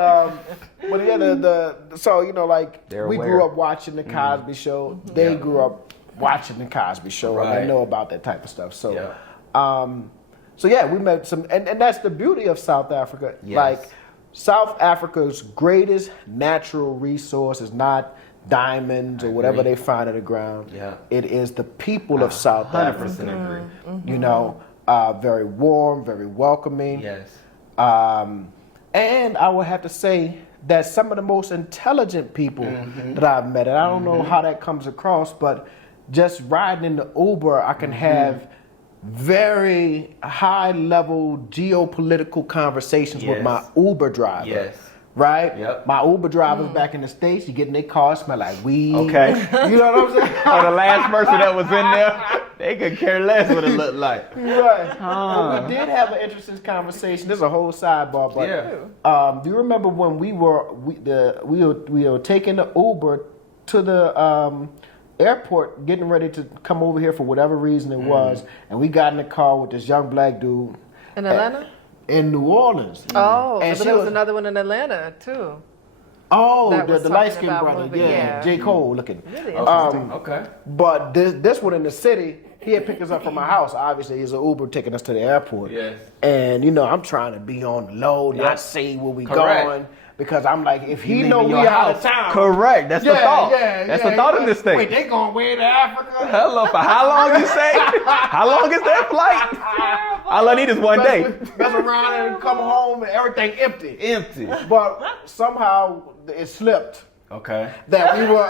yeah, so you know, like we grew up watching the Cosby Show. They grew up watching the Cosby Show, and they know about that type of stuff. So, so yeah, we met some, and that's the beauty of South Africa. Like South Africa's greatest natural resource is not diamonds or whatever they find in the ground. It is the people of South Africa. 100% agree. You know, very warm, very welcoming. And I would have to say that some of the most intelligent people that I've met, and I don't know how that comes across, but just riding in the Uber, I can have very high level geopolitical conversations with my Uber driver. Right? My Uber drivers back in the States, you get in their car, smell like weed. You know what I'm saying? Or the last person that was in there, they could care less what it looked like. But we did have an interesting conversation. This is a whole sidebar, but do you remember when we were taking the Uber to the airport, getting ready to come over here for whatever reason it was, and we got in the car with this young black dude. In Atlanta? In New Orleans. Oh, and there was another one in Atlanta too. Oh, the light-skinned brother, J. Cole looking. Really interesting. But this one in the city, he had picked us up from our house. Obviously, he's an Uber taking us to the airport. And you know, I'm trying to be on the low, not say where we going. Because I'm like, if he know we out of town. Correct. That's the thought. That's the thought of this thing. Wait, they going way to Africa? Hello, for how long you say? How long is that flight? All I need is one day. Mess around and come home and everything empty. But somehow it slipped. That we were.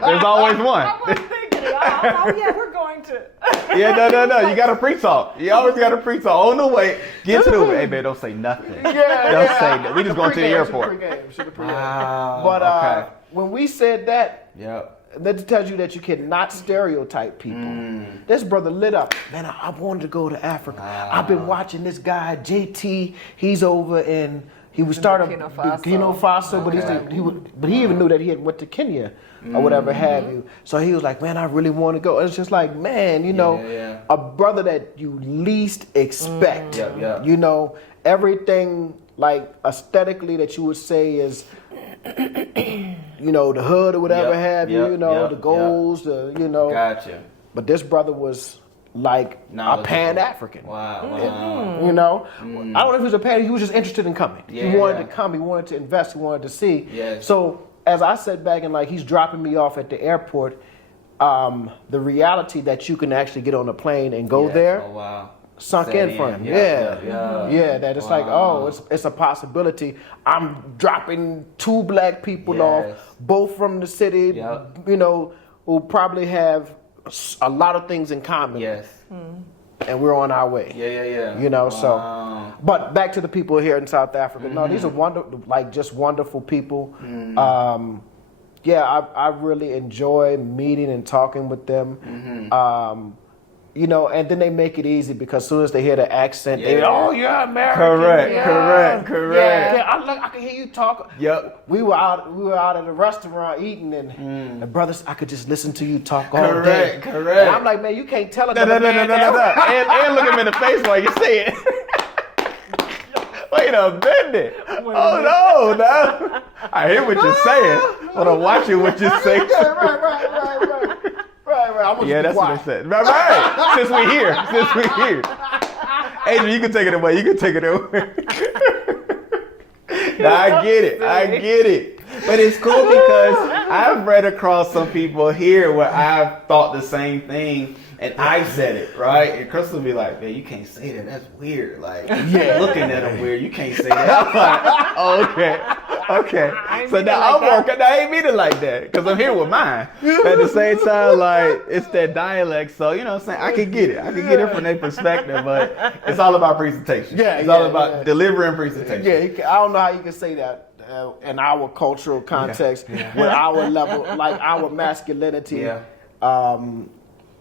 There's always one. I was thinking it. Oh yeah, we're going to. No. You got to pre-talk. You always got to pre-talk. On the way, get to the Uber. Hey man, don't say nothing. Don't say that. We just going to the airport. But when we said that, that tells you that you cannot stereotype people. This brother lit up. Man, I wanted to go to Africa. I've been watching this guy JT. He's over in. He was starting Burkina Faso, but he even knew that he had went to Kenya or whatever have you. So he was like, man, I really want to go. And it's just like, man, you know, a brother that you least expect. You know, everything like aesthetically that you would say is, you know, the hood or whatever have you. You know, the goals, you know. But this brother was like a Pan-African. You know? I don't know if he was a Pan, he was just interested in coming. He wanted to come, he wanted to invest, he wanted to see. So as I sat back and like he's dropping me off at the airport, the reality that you can actually get on a plane and go there sunk in for him. That it's like, oh, it's a possibility. I'm dropping two black people off, both from the city, you know, who probably have a lot of things in common. And we're on our way. You know, so. But back to the people here in South Africa. No, these are just wonderful people. I really enjoy meeting and talking with them. you know, and then they make it easy because as soon as they hear the accent, they you're American. Correct. Yeah, I can hear you talk. Yep. We were out at a restaurant eating, and the brothers, I could just listen to you talk all day. Correct. And I'm like, man, you can't tell another No. man that. And look him in the face while you say it. Wait a minute. Oh no. I hear what you're saying, but I'm watching what you're saying. Right. Yeah, that's what I said. Right. Since we're here. Adrian, you can take it away. No, I get it. But it's cool because I've read across some people here where I've thought the same thing and I've said it, right? And Chrystle will be like, man, you can't say that. That's weird. Like, looking at him weird. You can't say that. I'm like, oh, okay. So now I'm working. I ain't mean it like that because I'm here with mine. But at the same time, like, it's that dialect. So, you know what I'm saying? I can get it from their perspective, but it's all about presentation. It's all about delivering presentation. Yeah, I don't know how you can say that. In our cultural context, with our level, like our masculinity,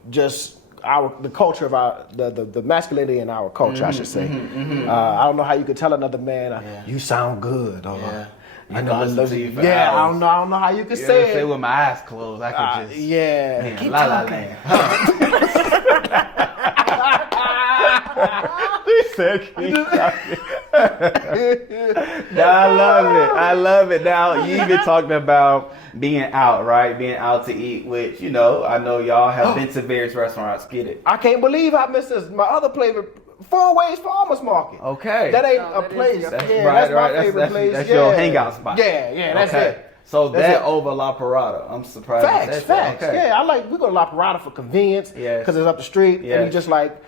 just the culture of our the masculinity in our culture, I should say. I don't know how you could tell another man, you sound good, or I love you for hours. I don't know how you could say it. Say with my eyes closed, I could just keep la la talking. He said, keep talking. No, I love it. Now, you even talked about being out, right? Being out to eat, which, you know, I know y'all have been to various restaurants. Get it? I can't believe I missed this. My other favorite, Four Ways Farmers Market. Okay. That ain't a place. That's that's my favorite place. That's your hangout spot. Yeah, that's it. So that's over La Parada. I'm surprised. Facts. Okay. Yeah, we go to La Parada for convenience because it's up the street, and you just like,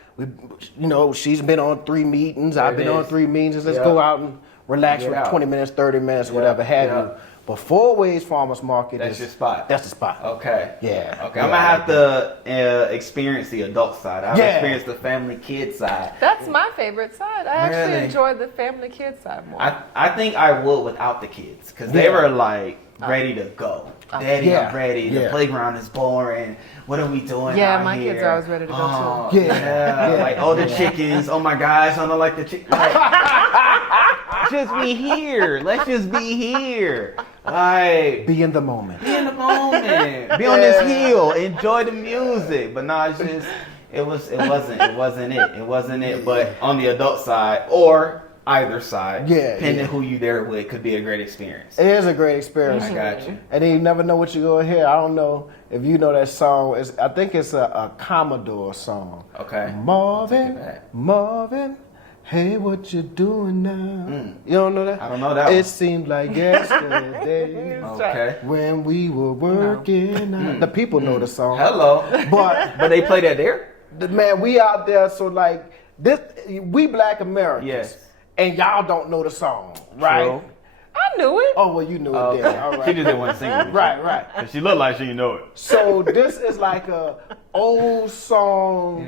she's been on 3 meetings. I've been on 3 meetings. Let's go out and relax for 20 minutes, 30 minutes, whatever have you. But Four Ways Farmers Market that's your spot. That's the spot. Okay. Yeah. Okay. I'm gonna have to experience the adult side. I've experienced the family kid side. That's my favorite side. I actually enjoy the family kid side more. I think I would without the kids because they were like ready to go. Daddy, I'm ready. The playground is boring. What are we doing? Yeah, my kids are always ready to go too. Like, the chickens. Oh my gosh, I don't like the chickens. Just be here. Let's just be here. Like, be in the moment. Be on this hill. Enjoy the music. But no, it's just it wasn't it. But on the adult side or either side, depending who you there with, could be a great experience. It is a great experience. I got you. And then you never know what you're going to hear. I don't know if you know that song. I think it's a Commodore song. Okay. Marvin, hey, what you doing now? You don't know that? I don't know that one. It seemed like yesterday when we were working. The people know the song. Hello. But they play that there? Man, we out there, so like, we Black Americans. Yes. And y'all don't know the song, right? True. I knew it. Oh, well, you knew it then. All right. She just didn't want to sing it. Right. And she looked like she didn't know it. So this is like a old song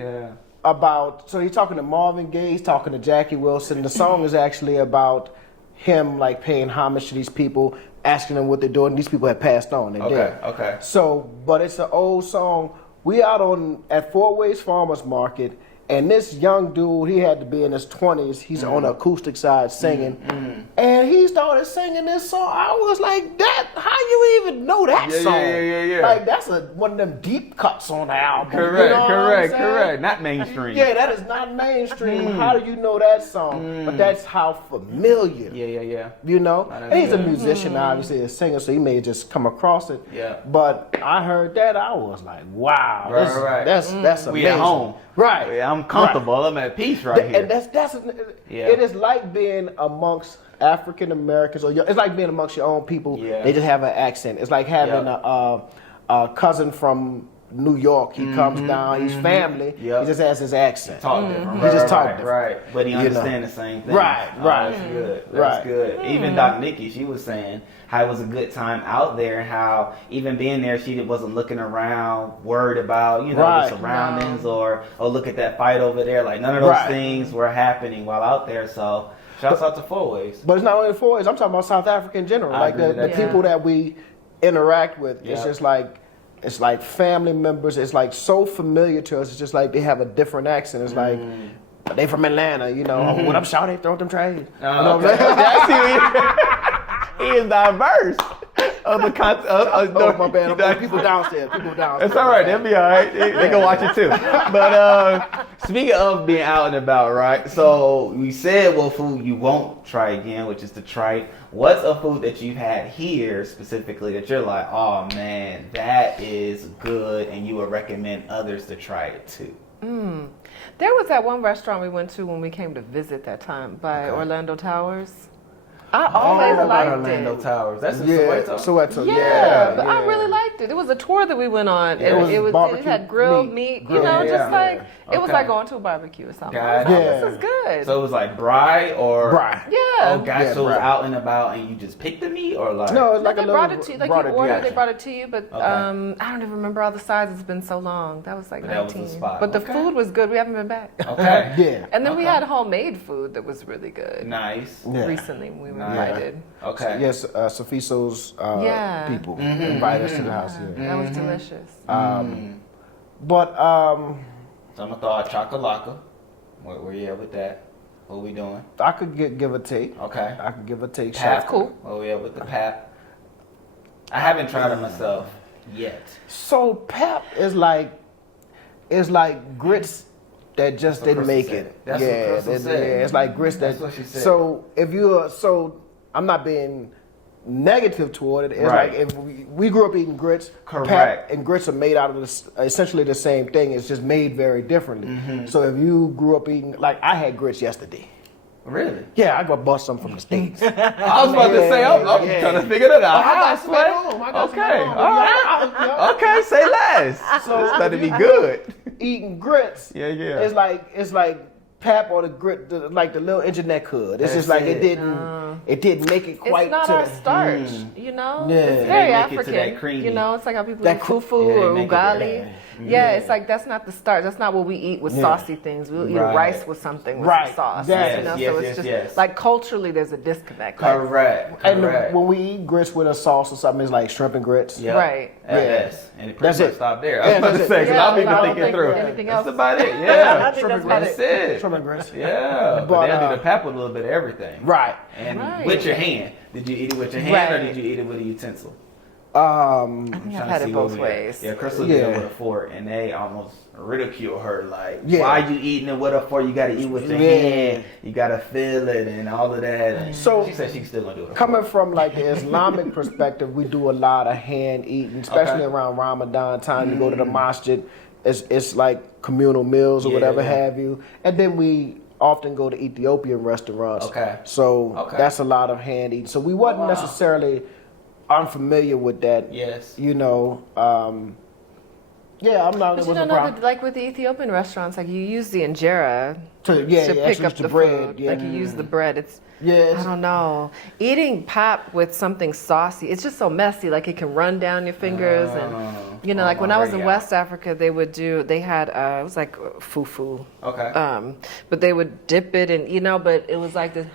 about, so he's talking to Marvin Gaye, he's talking to Jackie Wilson. The song is actually about him like paying homage to these people, asking them what they're doing. These people had passed on. They did. Okay. So, but it's an old song. We out at Four Ways Farmers Market. And this young dude, he had to be in his 20s. He's on the acoustic side singing. And he started singing this song. I was like, how you even know that song? Yeah. Like, that's one of them deep cuts on the album. Correct. Not mainstream. Yeah, that is not mainstream. How do you know that song? But that's how familiar. Yeah. You know? And he's a musician, obviously, a singer, so he may just come across it. Yeah. But I heard that, I was like, wow. That's amazing. We at home. Right. Yeah, I'm comfortable. Right. I'm at peace here. And it is like being amongst African Americans, or it's like being amongst your own people. Yeah. They just have an accent. It's like having a cousin from New York. He comes down. He's family. He just has his accent. Talk different. He just talk different. Right. But he understands the same thing. Right. That's good. That's good. Even Doc Nikki, she was saying how it was a good time out there, and how even being there, she wasn't looking around, worried about the surroundings or look at that fight over there. Like none of those things were happening while out there. So shouts out to Four Ways. But it's not only Four Ways. I'm talking about South Africa in general. Like the people that we interact with. It's just like it's like family members. It's like so familiar to us. It's just like they have a different accent. It's like they from Atlanta, you know. What up, shout, they throw them trades. You know what I'm saying? He is diverse. Of the my bad. People downstairs. It's all right. They'll be all right. They can watch it too. But speaking of being out and about, right? So we said what food you won't try again, which is the trite. What's a food that you've had here specifically that you're like, oh man, that is good, and you would recommend others to try it too? There was that one restaurant we went to when we came to visit that time by Orlando Towers. I always liked Orlando Towers. That's in Soweto. Yeah, but I really liked it. It was a tour that we went on. Yeah, it had grilled meat. You know, just like it was like going to a barbecue or something. This is good. So it was like braai or Yeah. Oh, gosh, so it was out and about, and you just picked the meat, or like no, it's like they a brought little, it to you. Like you ordered, they brought it to you. But I don't even remember all the sizes. It's been so long. That was like 19. That was the spot. But the food was good. We haven't been back. Okay. Yeah. And then we had homemade food that was really good. Nice. Yeah. Recently, we were invited. Okay. Yes, Sofiso's people invited us to the house here. That was delicious. But So I'm gonna throw a chakalaka. Where you at with that? What we doing? I could give a take. Okay. I could give a take. Pap. Cool. Where we at with the pap? I haven't tried it myself yet. So pap is like grits that just didn't make it. That's what Chrystle said. Yeah, it's like grits That's that. what she said. So I'm not being negative toward it. It's like if we grew up eating grits, Correct. pap and grits are made out of essentially the same thing. It's just made very differently. So if you grew up eating, like I had grits yesterday. Really? Yeah, I got bought some from the States. I was about to say, I'm trying to figure that out. I got some at home. Okay. All right. Okay, say less. So it's got to be good. Eating grits. Yeah. It's like pap or the grit, like the little internet could. It's just like it didn't make it quite. It's not to our the, starch, you know. Yeah. It's They very make it to African. that creamy. You know, it's like how people That eat cr- fufu Yeah, they or make it ugali. that. Yeah, it's like that's not the starch. That's not what we eat with saucy things. We'll eat Right. rice with something with Right. some sauce. Yes, you know, yes, so it's yes, just yes. like culturally, there's a disconnect. Correct. And when we eat grits with a sauce or something, it's like shrimp and grits. Yep. Right. Yes. And it That's pretty much it. stopped there. Yeah, I was about that's to it. say, because Yeah, I'm even I don't thinking think through. anything That's else. about it. I Yeah. think that's about That's it. it. Shrimp and grits. Yeah. But But, they'll do the pap with a little bit of everything. Right. And Right. with your hand. Did you eat it with your hand or Right. did you eat it with a utensil? I think I've Trying had to it see both where we at. ways. Yeah, Chrystle did Yeah. it with a fork, and they almost ridicule her like, Yeah. "Why you eating it with a fork? You got to eat with your Yeah. hand. You got to feel it and all of that." And So- she said she's still gonna do it. Coming from like the Islamic perspective, we do a lot of hand eating, especially Okay. around Ramadan time. You go to the masjid, it's like communal meals or Yeah. whatever have you, and then we often go to Ethiopian restaurants. Okay. So Okay. that's a lot of hand eating. So we wasn't wow. necessarily unfamiliar with that. Yes. You know. Yeah, I'm not. But It you was don't a know, problem. like with the Ethiopian restaurants, like you use the injera To to actually pick up use the bread. food. Yeah. Like you use the bread. It's Yeah, I don't know. Eating pap with something saucy, it's just so messy. Like it can run down your fingers, and you know, like when I was in already West Africa, they had it was like fufu. Okay. But they would dip it and but it was like the.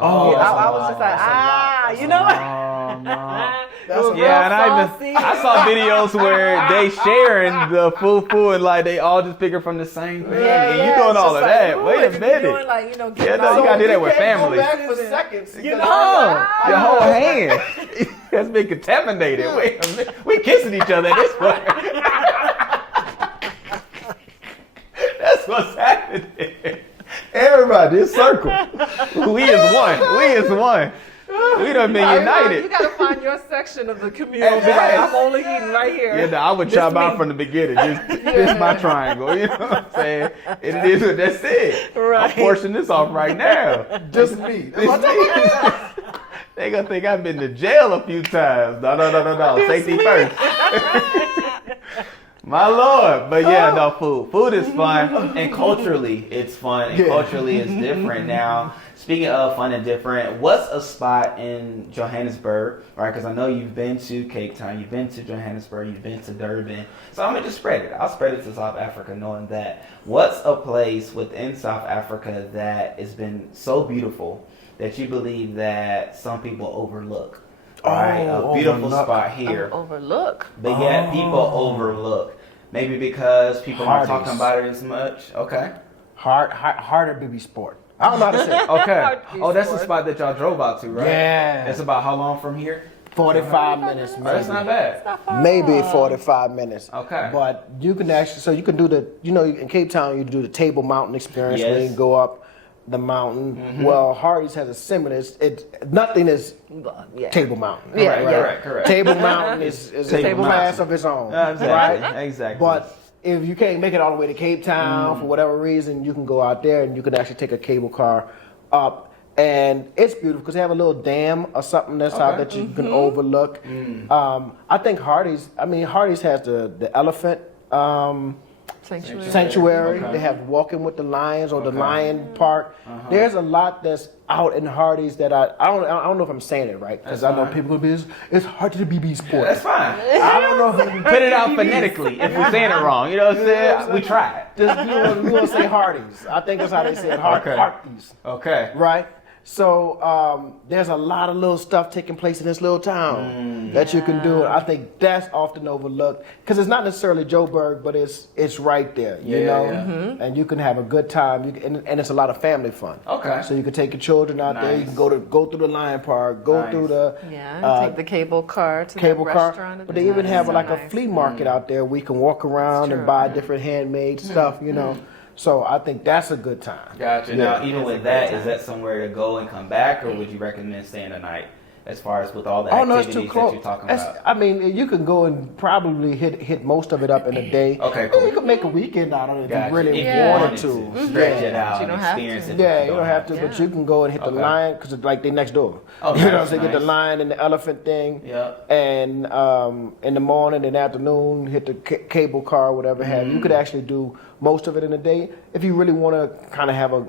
Oh, I was just like, you know. Oh, no. It was Yeah, real and saucy. I saw videos where they sharing the fufu and like they all just picking from the same thing. Yeah, and yeah, you doing it's all just of like, that. ooh, Wait if a you're minute. doing, like, Yeah, getting no, you all gotta do that with Go family. back for seconds. No, your whole hand has been contaminated. Wait a minute. We kissing each other at this point. That's what's happening. Everybody, this circle. We is one. We is one. We done been You united. gotta find your section of the community. Yes. Like, I'm only eating right here. Yeah, no, I would chop out from the beginning. This my triangle. You know what I'm saying? It is. That's it. Right. I'm portioning this off right now. Just me. They gonna think I've been to jail a few times. No. Safety first. My Lord. But yeah, no, food. Food is fun. And culturally, it's fun. And culturally, it's different. Now, speaking of fun and different, what's a spot in Johannesburg, right? Because I know you've been to Cape Town, you've been to Johannesburg, you've been to Durban. So I'm going to just spread it. I'll spread it to South Africa knowing that. What's a place within South Africa that has been so beautiful that you believe that some people overlook? right? A beautiful spot here. Overlook. But yet people overlook. Maybe because people aren't talking about it as much. Okay. Harder BB Sport. I don't know how to say it. Okay. Oh, that's the spot that y'all drove out to, right? Yeah. It's about how long from here? 45 minutes, maybe. That's not bad. Maybe 45 minutes. Okay. But you can actually, so you can do in Cape Town, you do the Table Mountain experience where you can go up the mountain. Mm-hmm. Well, Hardy's has a similar, nothing is Table Mountain. Correct. Table Mountain is a class of its own. Exactly. Right? Exactly. But if you can't make it all the way to Cape Town for whatever reason, you can go out there and you can actually take a cable car up. And it's beautiful because they have a little dam or something that's out that you can overlook. I think Hardy's has the elephant sanctuary. They have Walking with the Lions or the Lion Park. There's a lot that's out in Hardy's that I don't know if I'm saying it right because I know people will be it's hard to BB Sport. Yeah, that's fine. I don't know if put it out phonetically if we're saying it wrong. You know what I'm saying? We tried. Just we want to say Hardy's. I think that's how they say it. Hardy's. Okay. Right. So there's a lot of little stuff taking place in this little town that you can do. I think that's often overlooked because it's not necessarily Joburg, but it's right there, you know. Yeah. And you can have a good time. And it's a lot of family fun. Okay. So you can take your children out there. You can go through the Lion Park, go through the take the cable car to the restaurant. But they even have like a flea market out there where you can walk around and buy different handmade stuff, you know. So I think that's a good time. Gotcha. Now, even with that, is that somewhere to go and come back, or would you recommend staying the night? As far as with all the activities that you're talking about, I mean, you can go and probably hit most of it up in a day. Okay, cool. You can make a weekend out of it if you really wanted to. Stretch it out and experience it. Yeah, you don't have to, but you can go and hit the Lion because it's like they next door. Oh, you know, so you get the Lion and the elephant thing. Yeah. And in the morning and afternoon, hit the cable car, whatever have you. You could actually do most of it in a day. If you really want to kind of have a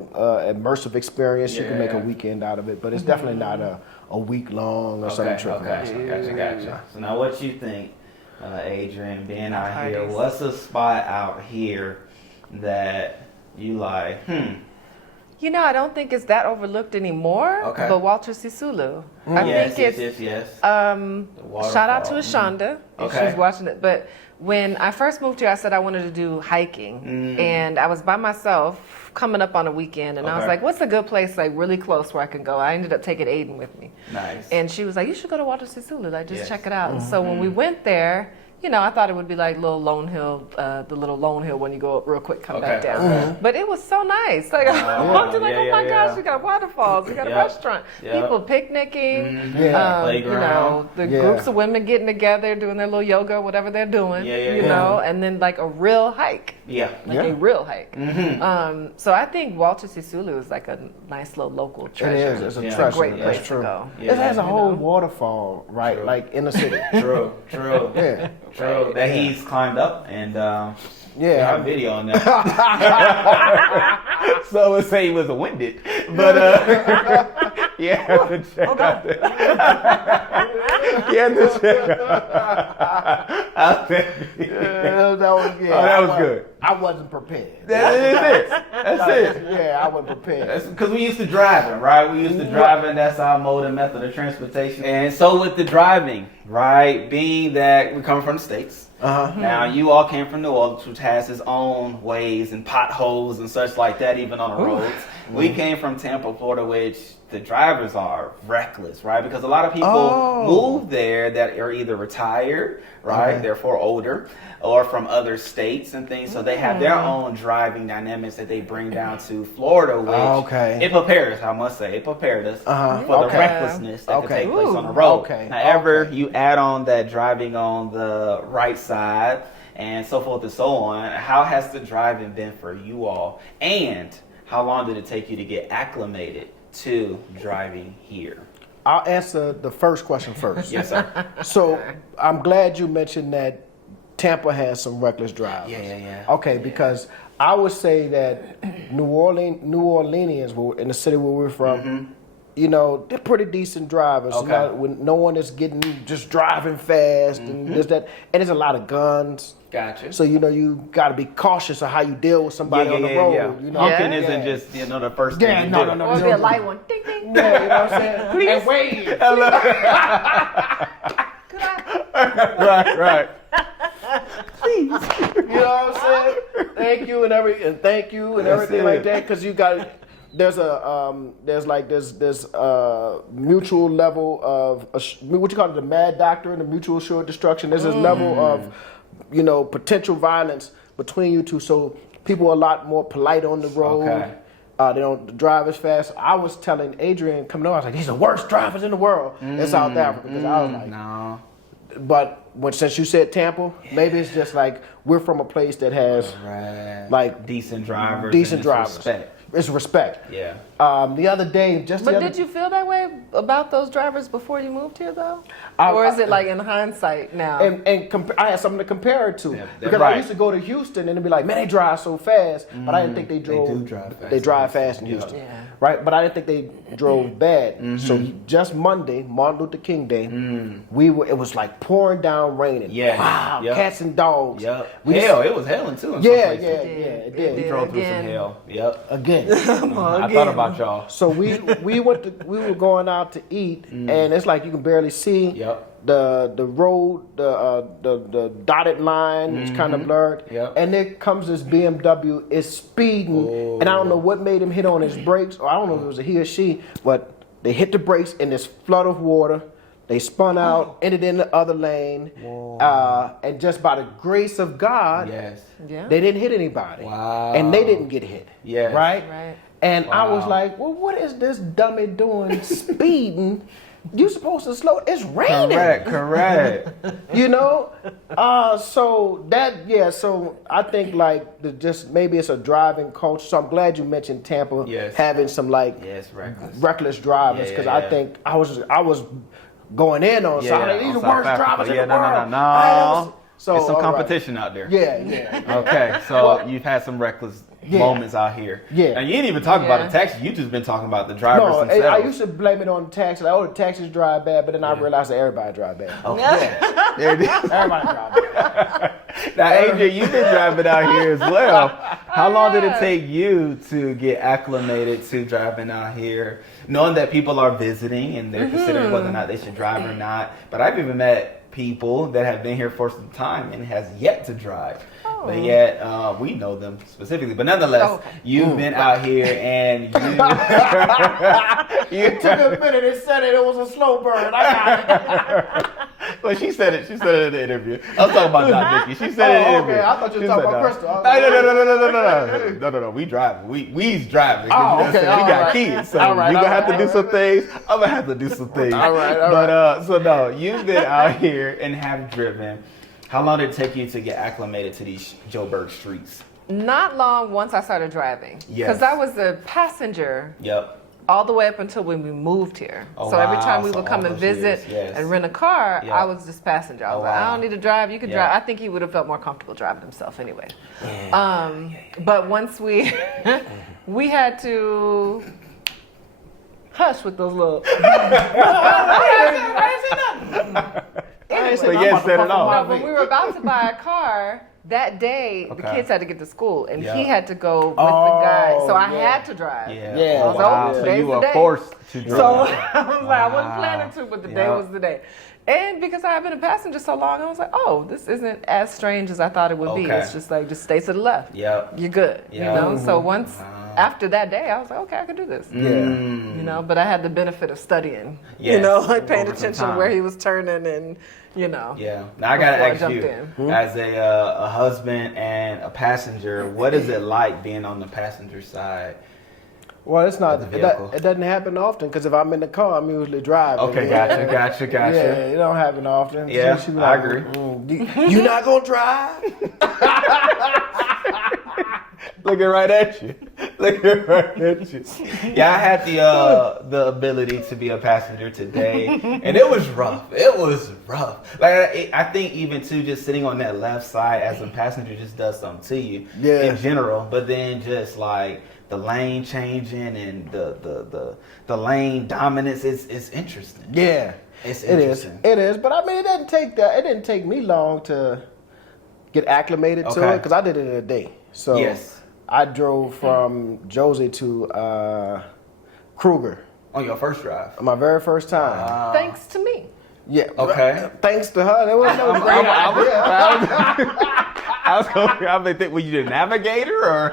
immersive experience, you can make a weekend out of it. But it's definitely not a week long or something. Gotcha. So now what you think, Adrian, being out here, what's a spot out here that you like, You know, I don't think it's that overlooked anymore. Okay. But Walter Sisulu. I think it's shout out to Ashonda if she's watching it. But when I first moved here, I said I wanted to do hiking, and I was by myself coming up on a weekend, and I was like, "What's a good place like really close where I can go?" I ended up taking Aiden with me. Nice. And she was like, "You should go to Walter Sisulu. Like, just check it out." And so when we went there, you know, I thought it would be like little Lone Hill, the little Lone Hill when you go up real quick, come back down. But it was so nice. Like I walked in, like, oh my gosh, you got waterfalls, you got a restaurant, people picnicking, you know, the groups of women getting together, doing their little yoga, whatever they're doing, you know, and then like a real hike. A real hike. So I think Walter Sisulu is like a nice little local treasure. It is. It's a treasure. Great place to go. It has a whole waterfall, right? Like in the city. True. True. That he's climbed up and I have video on that. So let's say he was winded, but to check out that. To check out that was good. I wasn't prepared. That's it. Yeah, I wasn't prepared. Because we used to driving, right? We used to driving. That's our mode and method of transportation. And so with the driving, right, being that we come from the States. Now, you all came from New Orleans, which has its own ways and potholes and such like that, even on the roads. We came from Tampa, Florida, which the drivers are reckless, right? Because a lot of people move there that are either retired, right, therefore older, or from other states and things. So they have their own driving dynamics that they bring down to Florida, which it prepared us, I must say. It prepared us for the recklessness that could take place on the road. However, you add on that driving on the right side and so forth and so on, how has the driving been for you all? And how long did it take you to get acclimated to driving here? I'll answer the first question first. Yes, sir. So I'm glad you mentioned that Tampa has some reckless drivers. Okay, because I would say that New Orleanians, in the city where we're from, they're pretty decent drivers. Okay. When no one is just driving fast and this, that. And there's a lot of guns. Gotcha. So, you got to be cautious of how you deal with somebody on the road. Yeah. Honking isn't just, the first thing you do. Or it'll be a light one. Ding, ding. Yeah, you know what I'm saying? Please. And wave. Could I? Right. Please. You know what I'm saying? Thank you and everything like that. Because you got, there's mutual level of, what you call it, the mad doctrine, the mutual assured destruction. There's this level of, potential violence between you two. So people are a lot more polite on the road. Okay. They don't drive as fast. I was telling Adrian coming over, I was like, these are the worst drivers in the world in South Africa. Because I was like, no. But since you said Tampa, maybe it's just like we're from a place that has like decent drivers. Respect. It's respect. Yeah. The other day, did you feel that way about those drivers before you moved here, though? Or is it like in hindsight now? And I had something to compare it to because I used to go to Houston and it'd be like, man, they drive so fast, but I didn't think they drove. They do drive fast. They drive fast in Houston, right? But I didn't think they drove bad. So just Monday, Martin Luther King Day, it was like pouring down, raining. Yeah. Wow. Cats and dogs. Yep. It was hailing too. In some places. It did. We drove through some hail. Yep. Again. I thought about y'all. So we were going out to eat, and it's like you can barely see the road, the dotted line is kind of blurred, and there comes this BMW, it's speeding, and I don't know what made him hit on his brakes, or I don't know if it was a he or she, but they hit the brakes in this flood of water. They spun out, ended in the other lane, and just by the grace of God, they didn't hit anybody, and they didn't get hit, right? And I was like, well, what is this dummy doing speeding? You supposed to slow. It's raining. Correct. So I think like maybe it's a driving culture. So I'm glad you mentioned Tampa having some reckless drivers because I think I was going in on something. These are the worst drivers in the world. No. So it's some competition out there. Yeah. Okay, so you've had some reckless moments out here. Yeah. And you didn't even talk about the taxi. You just been talking about the drivers themselves. I used to blame it on the taxi. Like, the taxis drive bad, but then I realized that everybody drive bad. Okay. There it is. Everybody drive bad. Now, Adrian, you've been driving out here as well. How long did it take you to get acclimated to driving out here, knowing that people are visiting and they're considering whether or not they should drive or not? But I've even met people that have been here for some time and has yet to drive. But yet, we know them specifically. But nonetheless, you've been out here and you took a minute and said it was a slow burn. I got it. Well, she said it. She said it in the interview. I was talking about John Rickey. She said it in the interview. Okay. I thought you were talking about Chrystle. No. We driving. We's driving. Oh, okay. We got kids, so you're gonna have to do some things. I'm gonna have to do some things. All right. But so no, you've been out here and have driven. How long did it take you to get acclimated to these Joburg streets? Not long once I started driving. Because I was a passenger. All the way up until when we moved here. Every time we would come and visit and rent a car, I was just passenger. I was like, I don't need to drive. You can drive. I think he would have felt more comfortable driving himself anyway. But once we had to hush with those little. I ain't say nothing. When we were about to buy a car. That day, the kids had to get to school, and he had to go with the guy. So I had to drive. I was like, so you were forced to drive. So I was like, I wasn't planning to, but the day was the day. And because I had been a passenger so long, I was like, oh, this isn't as strange as I thought it would be. It's just like, just stay to the left. You're good. You know? So once, after that day, I was like, okay, I can do this. You know, but I had the benefit of studying, you know, like paying attention to where he was turning and, you know. Now I got to ask you, as a husband and a passenger, what is it like being on the passenger side? Well, it's not. It doesn't happen often because if I'm in the car, I'm usually driving. Okay, gotcha. Yeah, it don't happen often. Yeah, so I agree. You not gonna drive? Looking right at you. Yeah, I had the ability to be a passenger today, and it was rough. Like I think even too, just sitting on that left side as a passenger just does something to you in general. But then just like the lane changing and the lane dominance is interesting. Yeah, it's interesting. It is. But I mean, it didn't take me long to get acclimated to it because I did it in a day. So yes. I drove from Josie to Kruger. On your first drive? My very first time. Thanks to me. Yeah. Okay. Thanks to her. That was no great idea. I was think, were you the navigator or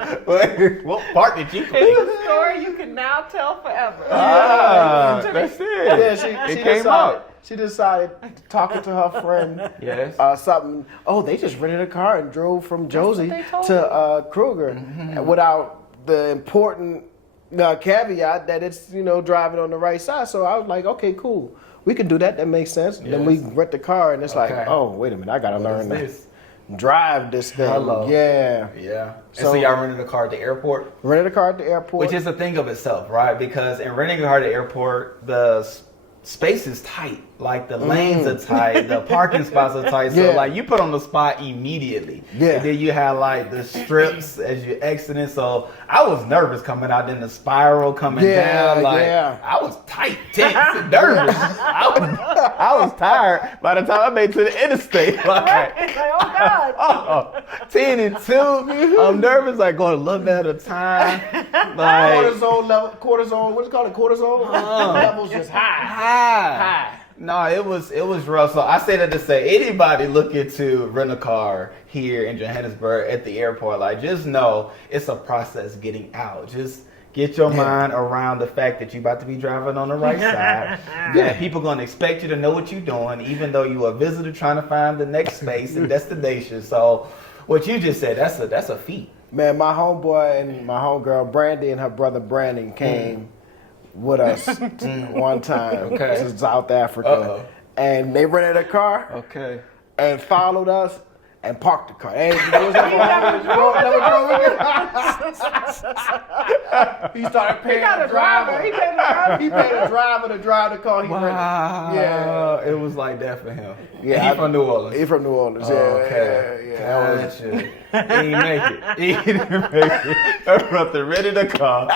what part did you play? It's a story you can now tell forever. That's it. Yeah, she came out. She decided, talking to her friend, yes. something. Oh, they just rented a car and drove from Josie to Kruger without the important caveat that it's driving on the right side. So I was like, okay, cool, we can do that. That makes sense. Yes. Then we rent the car, and it's like, oh, wait a minute, I gotta learn this. Drive this thing. Hello. Yeah. So y'all rented a car at the airport? Rented a car at the airport. Which is a thing of itself, right? Because in renting a car at the airport, the space is tight. Like the lanes are tight, the parking spots are tight. So like you put on the spot immediately. Yeah. And then you have like the strips as you exiting. So I was nervous coming out, then the spiral coming down. Like I was tight, tense, and nervous. I was tired by the time I made it to the interstate. Like, oh God. 10 and 2. I'm nervous, like going a little bit at a time. Like cortisone, what's it called? Cortisone? Levels just high. No, it was rough. So I say that to say anybody looking to rent a car here in Johannesburg at the airport, like just know it's a process getting out. Just get your mind around the fact that you're about to be driving on the right side. People gonna expect you to know what you're doing, even though you're a visitor trying to find the next space and destination. So what you just said, that's a feat. Man, my homeboy and my homegirl Brandy and her brother Brandon came with us one time to South Africa. And they rented a car and followed us and parked the car. He started paying the driver. He paid the driver to drive the car. He rented. Yeah, it was like that for him. Yeah, He's from New Orleans. He's from New Orleans. Gotcha. He didn't make it. He didn't make it. Her brother rented a car.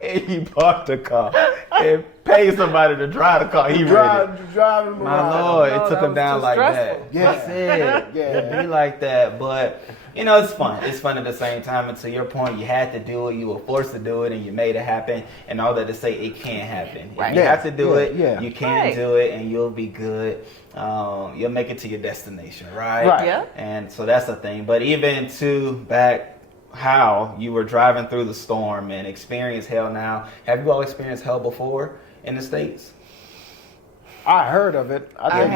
And he parked the car and paid somebody to drive the car. He drive him around. My Lord, it took him down like that. That's it. It'd be like that. But, it's fun. It's fun at the same time. And to your point, you had to do it. You were forced to do it, and you made it happen. And all that to say, it can happen. If you have to do it, you can do it, and you'll be good. You'll make it to your destination, right? Yeah. And so that's the thing. But even back how you were driving through the storm and experienced hell now. Have you all experienced hell before in the States? I heard of it. I don't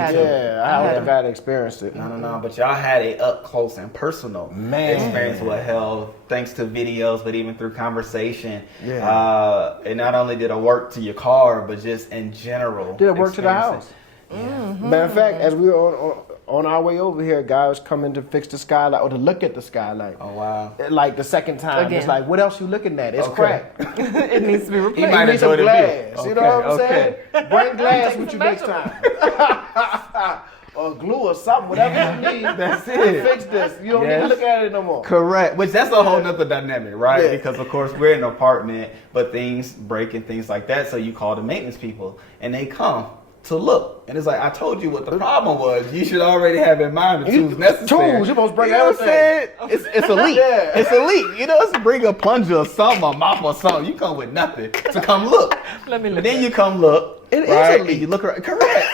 think I'd experienced it. No. But y'all had a up close and personal experience with hell, thanks to videos, but even through conversation. And not only did it work to your car, but just in general. Did it work to the house? Matter of fact, as we were on our way over here, a guy was coming to fix the skylight or to look at the skylight. Oh, wow. Like the second time. Again. It's like, what else you looking at? It's cracked. It needs to be replaced. He might need some glass. You know what I'm saying? Bring glass with you next time. Or glue or something, whatever you need. That's it. To fix this. You don't need to look at it no more. Correct. Which that's a whole nother dynamic, right? Yeah. Because of course we're in an apartment, but things break and things like that. So you call the maintenance people and they come to look. And it's like, I told you what the problem was. You should already have in mind the tools necessary. You're supposed to bring everything. It's elite. It's elite. It's bring a plunger or something, a mop or something. You come with nothing to come look. Let me look. And then you come look. It is elite. And you look around. Correct.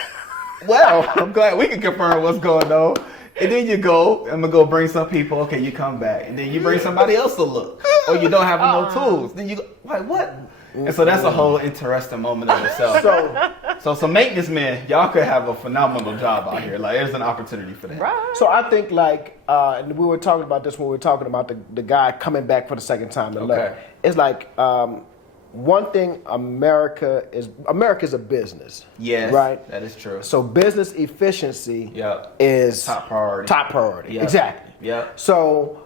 Well, I'm glad we can confirm what's going on. And then you go, I'm going to go bring some people. Okay, you come back. And then you bring somebody else to look. Or you don't have no tools. Then you go, like, what? And so that's a whole interesting moment in itself. So some maintenance men, y'all could have a phenomenal job out here. Like, there's an opportunity for that. Right. So I think, like, and we were talking about this when we were talking about the guy coming back for the second time to look. It's like, one thing, America is a business. Yes, right? That is true. So business efficiency is top priority. Top priority, exactly. Yeah. So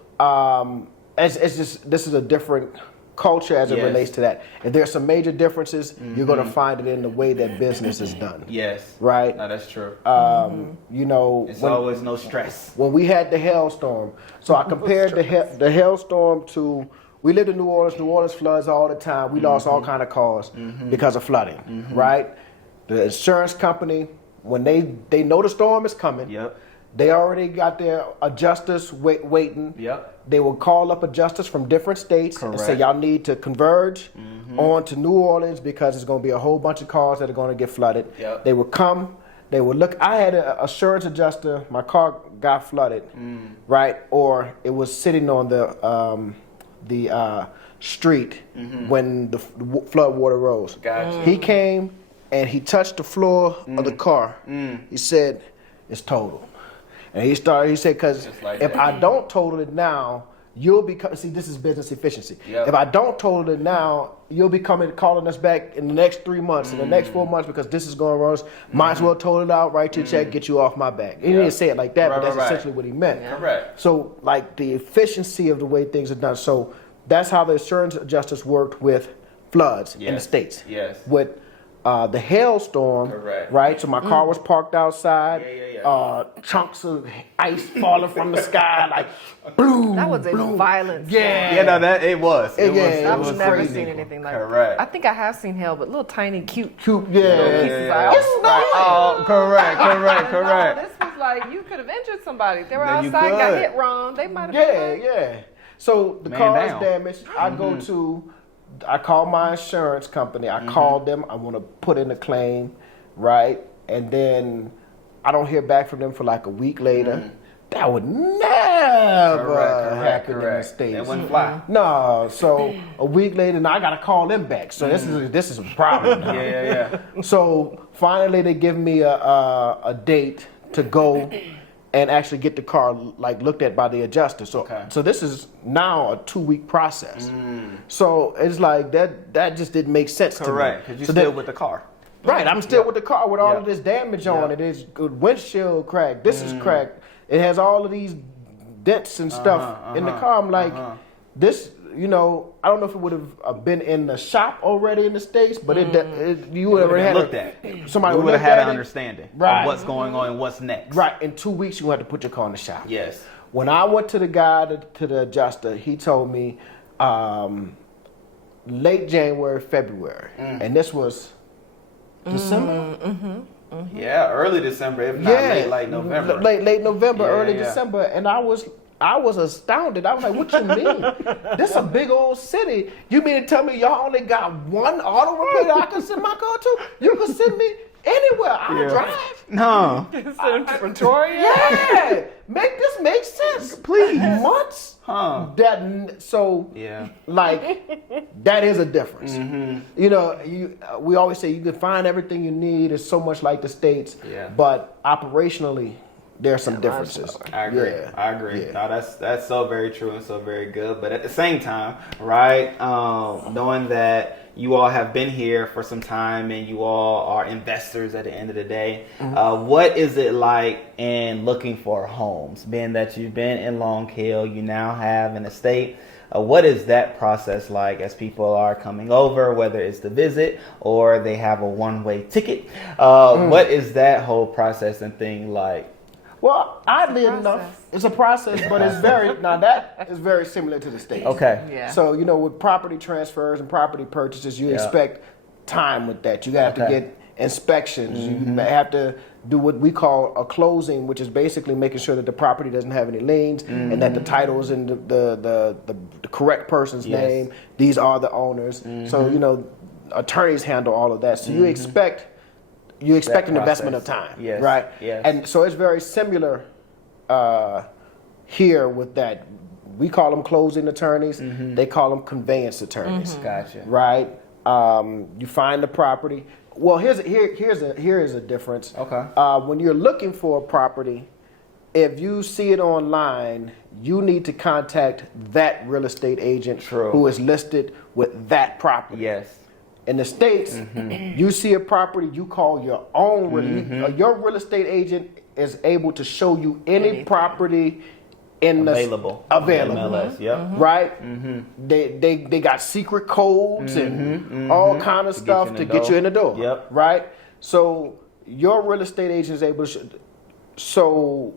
it's just, this is a different culture as it relates to that. If there's some major differences, you're going to find it in the way that business is done. Yes. Right? No, that's true. It's always no stress. When we had the hailstorm, so I compared the hailstorm to we lived in New Orleans. New Orleans floods all the time. We lost all kind of cars because of flooding, right? The insurance company, when they know the storm is coming, they already got their adjusters waiting. They will call up adjusters from different states and say, y'all need to converge on to New Orleans because there's going to be a whole bunch of cars that are going to get flooded. They will come. They would look. I had an assurance adjuster. My car got flooded, right? Or it was sitting on the street when the flood water rose. Gotcha. He came and he touched the floor of the car. He said, "It's total." And he said, because if I don't total it now, you'll be, see, this is business efficiency. If I don't total it now, you'll be calling us back in the next 3 months, in the next 4 months, because this is going wrong. Might as well total it out, write your check, get you off my back. He didn't say it like that, but that's essentially what he meant. Correct. So, like, the efficiency of the way things are done. So that's how the insurance adjusters worked with floods in the States. With the hailstorm, right? So my car was parked outside. Chunks of ice falling from the sky, like boom. That was a violent. It was. I've never seen anything like that. I think I have seen hail, but little tiny, cute little pieces. Correct. This was like you could have injured somebody. They were outside, got hit wrong. They might have. So the car is damaged. I call my insurance company. I called them. I want to put in a claim, right? And then I don't hear back from them for like a week later. That would never happen in the States. It wouldn't fly. No. So a week later, now I got to call them back. So this is a problem now. So finally, they give me a date to go and actually get the car like looked at by the adjuster. So this is now a 2-week process. So it's like that just didn't make sense to me. Correct, because you're still with the car. Right, I'm still with the car with all of this damage on it. It's windshield cracked. This is cracked. It has all of these dents and stuff in the car. I'm like, this, I don't know if it would have been in the shop already in the States, but you would have had looked at. Somebody would have had an understanding of what's going on and what's next. Right, in 2 weeks you have to put your car in the shop. Yes. When I went to the guy, to the adjuster, he told me late January, February, and this was December? Yeah, early December, if not late November. Late November, early December. And I was astounded. I was like, what you mean? This is a big old city. You mean to tell me y'all only got one auto repair that I can send my car to? You can send me anywhere. I'll drive. No. Send to Pretoria? Yeah. Make this make sense. Please. Months? That is a difference. We always say you can find everything you need. It's so much like the States, but operationally, there are some differences. I agree. No, that's so very true and so very good. But at the same time, right, knowing that you all have been here for some time and you all are investors at the end of the day, what is it like in looking for homes? Being that you've been in Long Hill, you now have an estate. What is that process like as people are coming over, whether it's to visit or they have a one-way ticket? What is that whole process and thing like? Well, oddly enough, it's a process, but that is very similar to the States. Okay. Yeah. So, with property transfers and property purchases, you expect time with that. You have to get inspections. You have to do what we call a closing, which is basically making sure that the property doesn't have any liens and that the title is in the correct person's name. These are the owners. So, attorneys handle all of that. So you expect an investment of time, right? Yes. And so it's very similar here with that. We call them closing attorneys. They call them conveyance attorneys. Gotcha. Right? You find the property. Well, here is a difference. Okay. When you're looking for a property, if you see it online, you need to contact that real estate agent who is listed with that property. Yes. In the States, you see a property, you call your own. Your real estate agent is able to show you any property available. MLS, right? They got secret codes and all kind of stuff to get you in the door. Yep. Right? So your real estate agent is able to so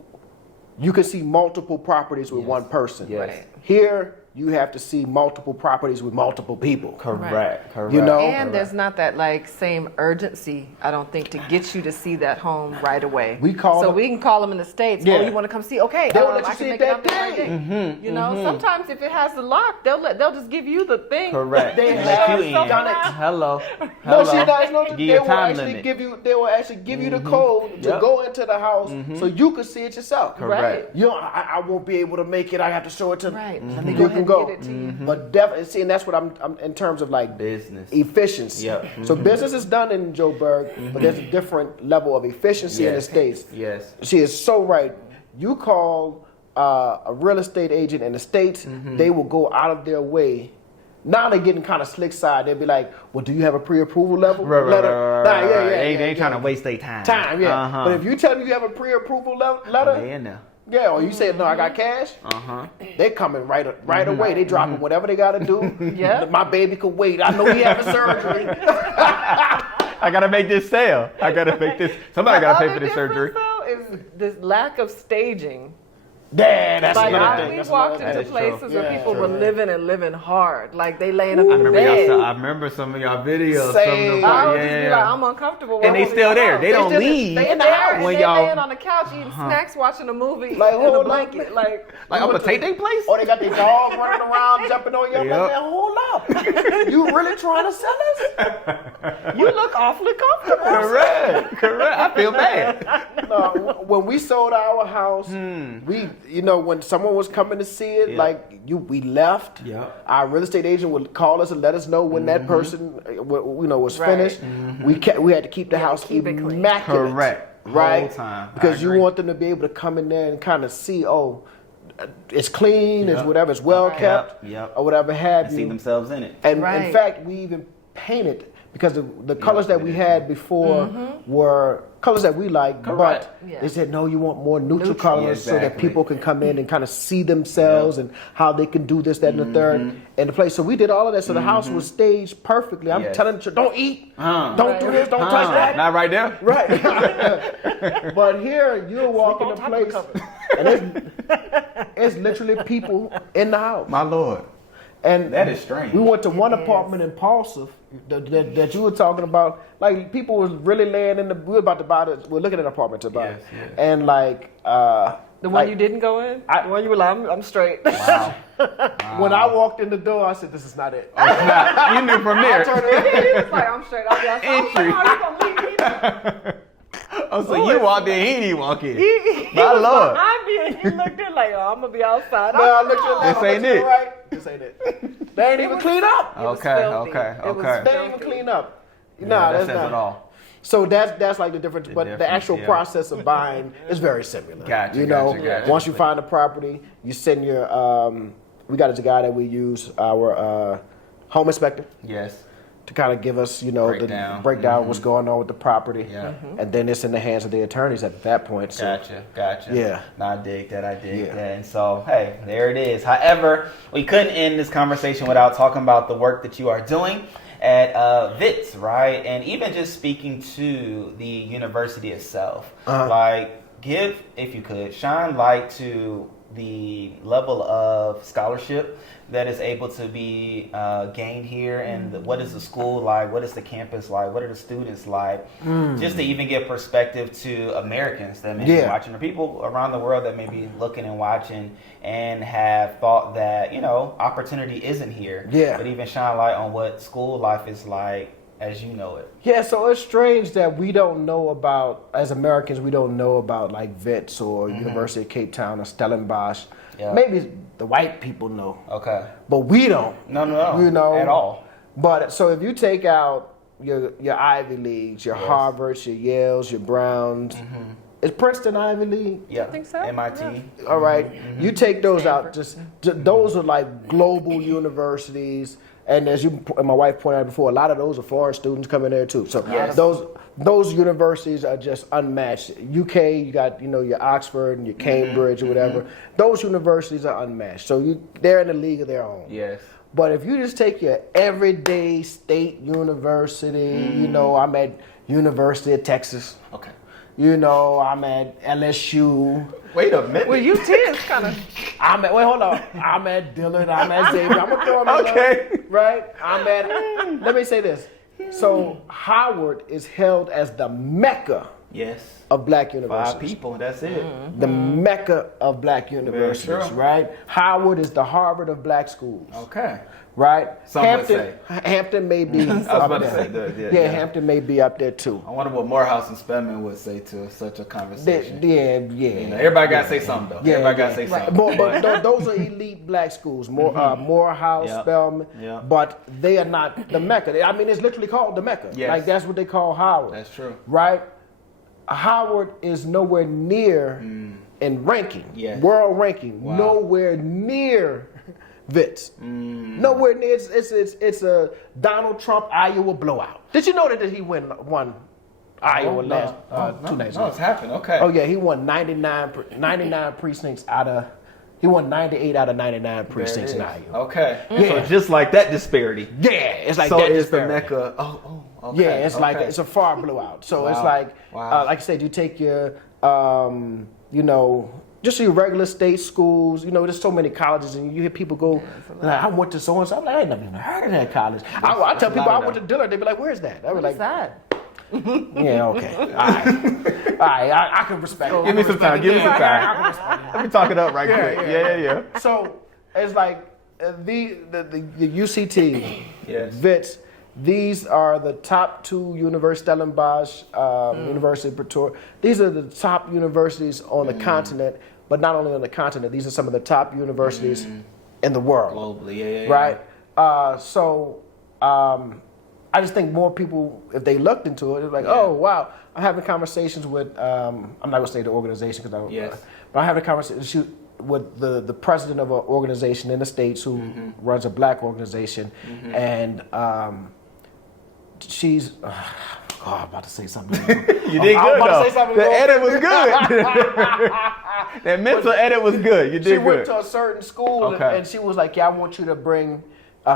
you can see multiple properties with one person. Yes. Here you have to see multiple properties with multiple people. Correct. You know, and there's not that like same urgency, I don't think, to get you to see that home right away. We can call them in the States. Yeah. Oh, you want to come see? Okay, they'll let you I see can it make it that up day. You know, sometimes if it has the lock, they'll just give you the thing. Correct. They Let have you in. done it. Hello. No, see, guys, no, Give they you a will time actually limit. they will actually give you the code to go into the house so you can see it yourself. Correct. You know, I won't be able to make it. I have to show it to. Right. Let me You go can ahead go. and get it to you. But definitely, see, and that's what I'm in terms of like Business. efficiency. Yep. So business is done in Joburg, but there's a different level of efficiency in the States. Yes. She is so right. You call a real estate agent in the States, they will go out of their way. Now they're getting kind of slick side. They'll be like, well, do you have a pre-approval level? Letter? Nah, They ain't trying to waste their time. But if you tell me you have a pre-approval letter, They in there. yeah, or you say, no, I got cash, they coming right away. They dropping whatever they got to do. Yeah. My baby could wait. I know he having surgery. I gotta make this sale. I gotta make this. Somebody gotta pay for this surgery. Though, is this lack of staging. Yeah, that's Like another thing. we That's walked another into thing. places where Yeah, people true. were living hard. Like they laying up I in remember bed. I remember some of y'all videos. Same. Some I of would them, just be like, I'm uncomfortable. And they still there. They don't leave. They in the house when when they y'all- laying on the couch eating snacks, watching a movie Like, in hold a on. blanket. Like Like, I'm gonna take their place? Or they got their dog running around, jumping on you. I'm Yep. like, man, hold up. You really trying to sell us? you look awfully comfortable. Correct. I feel bad. No, when we sold our house, we, when someone was coming to see it, we left. Yeah. Our real estate agent would call us and let us know when that person, was Right. finished. We had to keep the house keep it clean. immaculate. Correct. Right. Whole time. Because I you agree. want them to be able to come in there and kind of see, it's clean, it's Yep. whatever, it's well Right. kept, Yep. or whatever have See you. themselves in it. And in Right. fact, we even painted because the colors that we we did had before were colors that we liked, Correct. but Yeah. they said, no, you want more neutral colors Yeah, so that exactly. people can come in and kind of see themselves and how they can do this, that, and the third in the place. So we did all of that. So the house was staged perfectly. I'm Yes. telling you, don't eat, don't Right. do this, don't touch that. Not right there. Right. But here, you'll walk in a place and it's literally people in the house. My Lord. And That is strange. We went to one It is. apartment in Impulsive that you were talking about. Like people was really laying in we were about to buy we're looking at apartments to buy. Yes, yes. And The one like, you didn't go in? The one you were like, I'm straight. Wow. when I walked in the door, I said, "This is not it." You knew from there. he was like, I'm straight. I'll be outside. Entry. How you gonna leave me? Oh, so you walked in, he didn't walk in. He My was Lord. behind me and he looked in like, I'm gonna be outside. But I looked at This left, I ain't looked to the it. right. This ain't it. They ain't even clean up. It was Okay, filthy. okay, It was okay. They ain't even filthy. clean up. Yeah, Nah, that that's says not. it all. So that's like the difference, but the difference, actual yeah. process of buying is very similar. Gotcha, You know, gotcha. once you find a property, you send your. We got a guy that we use, our home inspector, Yes. to kind of give us, Breakdown. the breakdown of what's going on with the property. Yeah. And then it's in the hands of the attorneys at that point. So Gotcha. Yeah. No, I dig that. Yeah. And so, hey, there it is. However, we couldn't end this conversation without talking about the work that you are doing at VITS, right? And even just speaking to the university itself. Like, give, if you could, shine light to the level of scholarship that is able to be gained here, and what is the school like, what is the campus like, what are the students like, just to even give perspective to Americans that may be watching, or people around the world that may be looking and watching and have thought that, opportunity isn't here, but even shine light on what school life is like as you know it. Yeah, so it's strange that we don't know about, as Americans, we don't know about like VITS or University of Cape Town or Stellenbosch. Yeah. Maybe the white people know. Okay. But we don't. No. At all. But so if you take out your Ivy Leagues, your Harvards, your Yales, your Browns, is Princeton Ivy League? Yeah. I think so. MIT. Yeah. All right. You take those out. Just those are like global universities. And as you and my wife pointed out before, a lot of those are foreign students coming there too. So those universities are just unmatched. UK, you got your Oxford and your Cambridge or whatever. Those universities are unmatched. So they're in a league of their own. Yes. But if you just take your everyday state university, I'm at University of Texas. Okay. I'm at LSU. Wait a minute. Well, UT is kind of. hold on. I'm at Dillard. I'm at Xavier. I'm gonna throw them in there, right? Let me say this. So Howard is held as the Mecca. Yes. Of black universities. 5 people, that's it. Mm-hmm. The Mecca of black universities, right? Howard is the Harvard of black schools. Okay. Right? Some would say. Hampton may be I was up about there. to say that. Yeah. Hampton may be up there too. I wonder what Morehouse and Spelman would say to such a conversation. Everybody got to say something, though. Everybody got to say something. But those are elite black schools. Morehouse, Spelman. But they are not the Mecca. I mean, it's literally called the Mecca. Yes. Like, that's what they call Howard. That's true. Right? Howard is nowhere near in ranking, world ranking, nowhere near Wits. Nowhere near. It's a Donald Trump Iowa blowout. Did you know that he won Iowa last 2 nights ago? No, it's happened. Okay. Oh yeah, he won 99 precincts out of. He won 98 out of 99 precincts in Iowa. Okay. So just like that disparity. Yeah, it's like so that is disparity. The Mecca. Okay. Yeah, it's like it's a far blowout. So it's like like I said, you take your just your regular state schools. There's so many colleges, and you hear people go, I went to so and so. I'm like, I ain't never even heard of that college. I tell people I went to Dillard. They be like, where's that? I was like, that? Yeah, okay. All right. I can respect it. Give me some time. Let me talk it up right quick. Yeah. So it's like the UCT, Wits. These are the top 2 universities, Stellenbosch, University of Pretoria. These are the top universities on the continent, but not only on the continent. These are some of the top universities in the world. Globally, right? So I just think more people, if they looked into it, it's like, oh, wow. I'm having conversations with, I'm not going to say the organization, but I'm having a conversation with the president of an organization in the States who runs a black organization, and she's I'm about to say something. You did good though. The edit was good. That mental edit was good. You did good. She went to a certain school and she was like, I want you to bring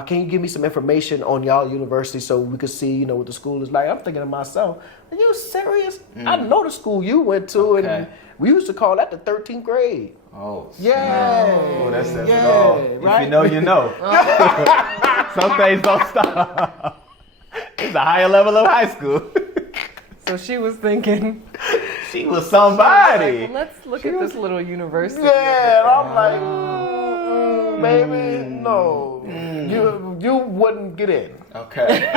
can you give me some information on y'all university so we could see, what the school is like? I'm thinking to myself, are you serious? I know the school you went to, and we used to call that the 13th grade. Oh, yeah. That says it all. Right? If you know, you know. Some things don't stop. It's a higher level of high school. So she was thinking. She was somebody. Like, let's look at this little university. Yeah, and I'm like, baby, no. You wouldn't get in. Okay.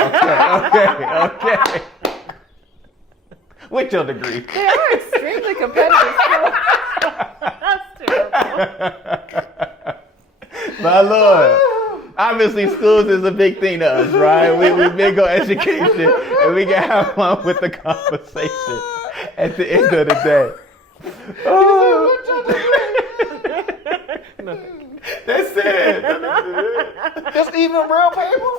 With your degree. They are extremely competitive. That's terrible. My Lord. Obviously, schools is a big thing to us, right? We big on education, and we can have fun with the conversation at the end of the day. That's it. That's even real paper?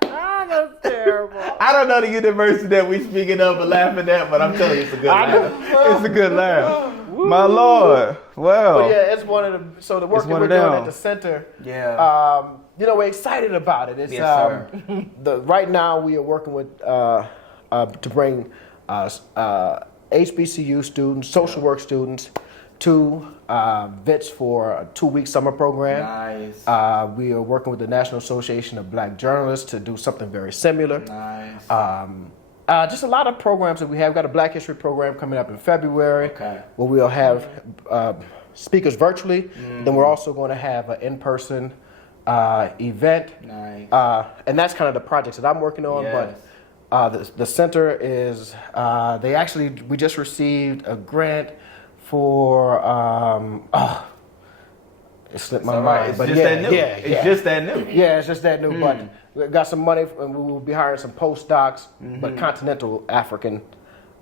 That's terrible. I don't know the university that we speaking of and laughing at, but I'm telling you, it's a good laugh. It's a good laugh. My Lord. Well. But yeah, it's one of the, so the work that we're doing at the center, we're excited about it. It's, right now we are working with, to bring HBCU students, social work students, to Wits for a 2-week summer program. Nice. We are working with the National Association of Black Journalists to do something very similar. Nice. Just a lot of programs that we have. We've got a Black History program coming up in February, where we'll have speakers virtually. Then we're also going to have an in-person event. Nice. And that's kind of the projects that I'm working on. Yes. But the center is, we just received a grant for, it slipped my mind. But just that new. It's just that new. Yeah, it's just that new. But we got some money, and we will be hiring some postdocs, but continental African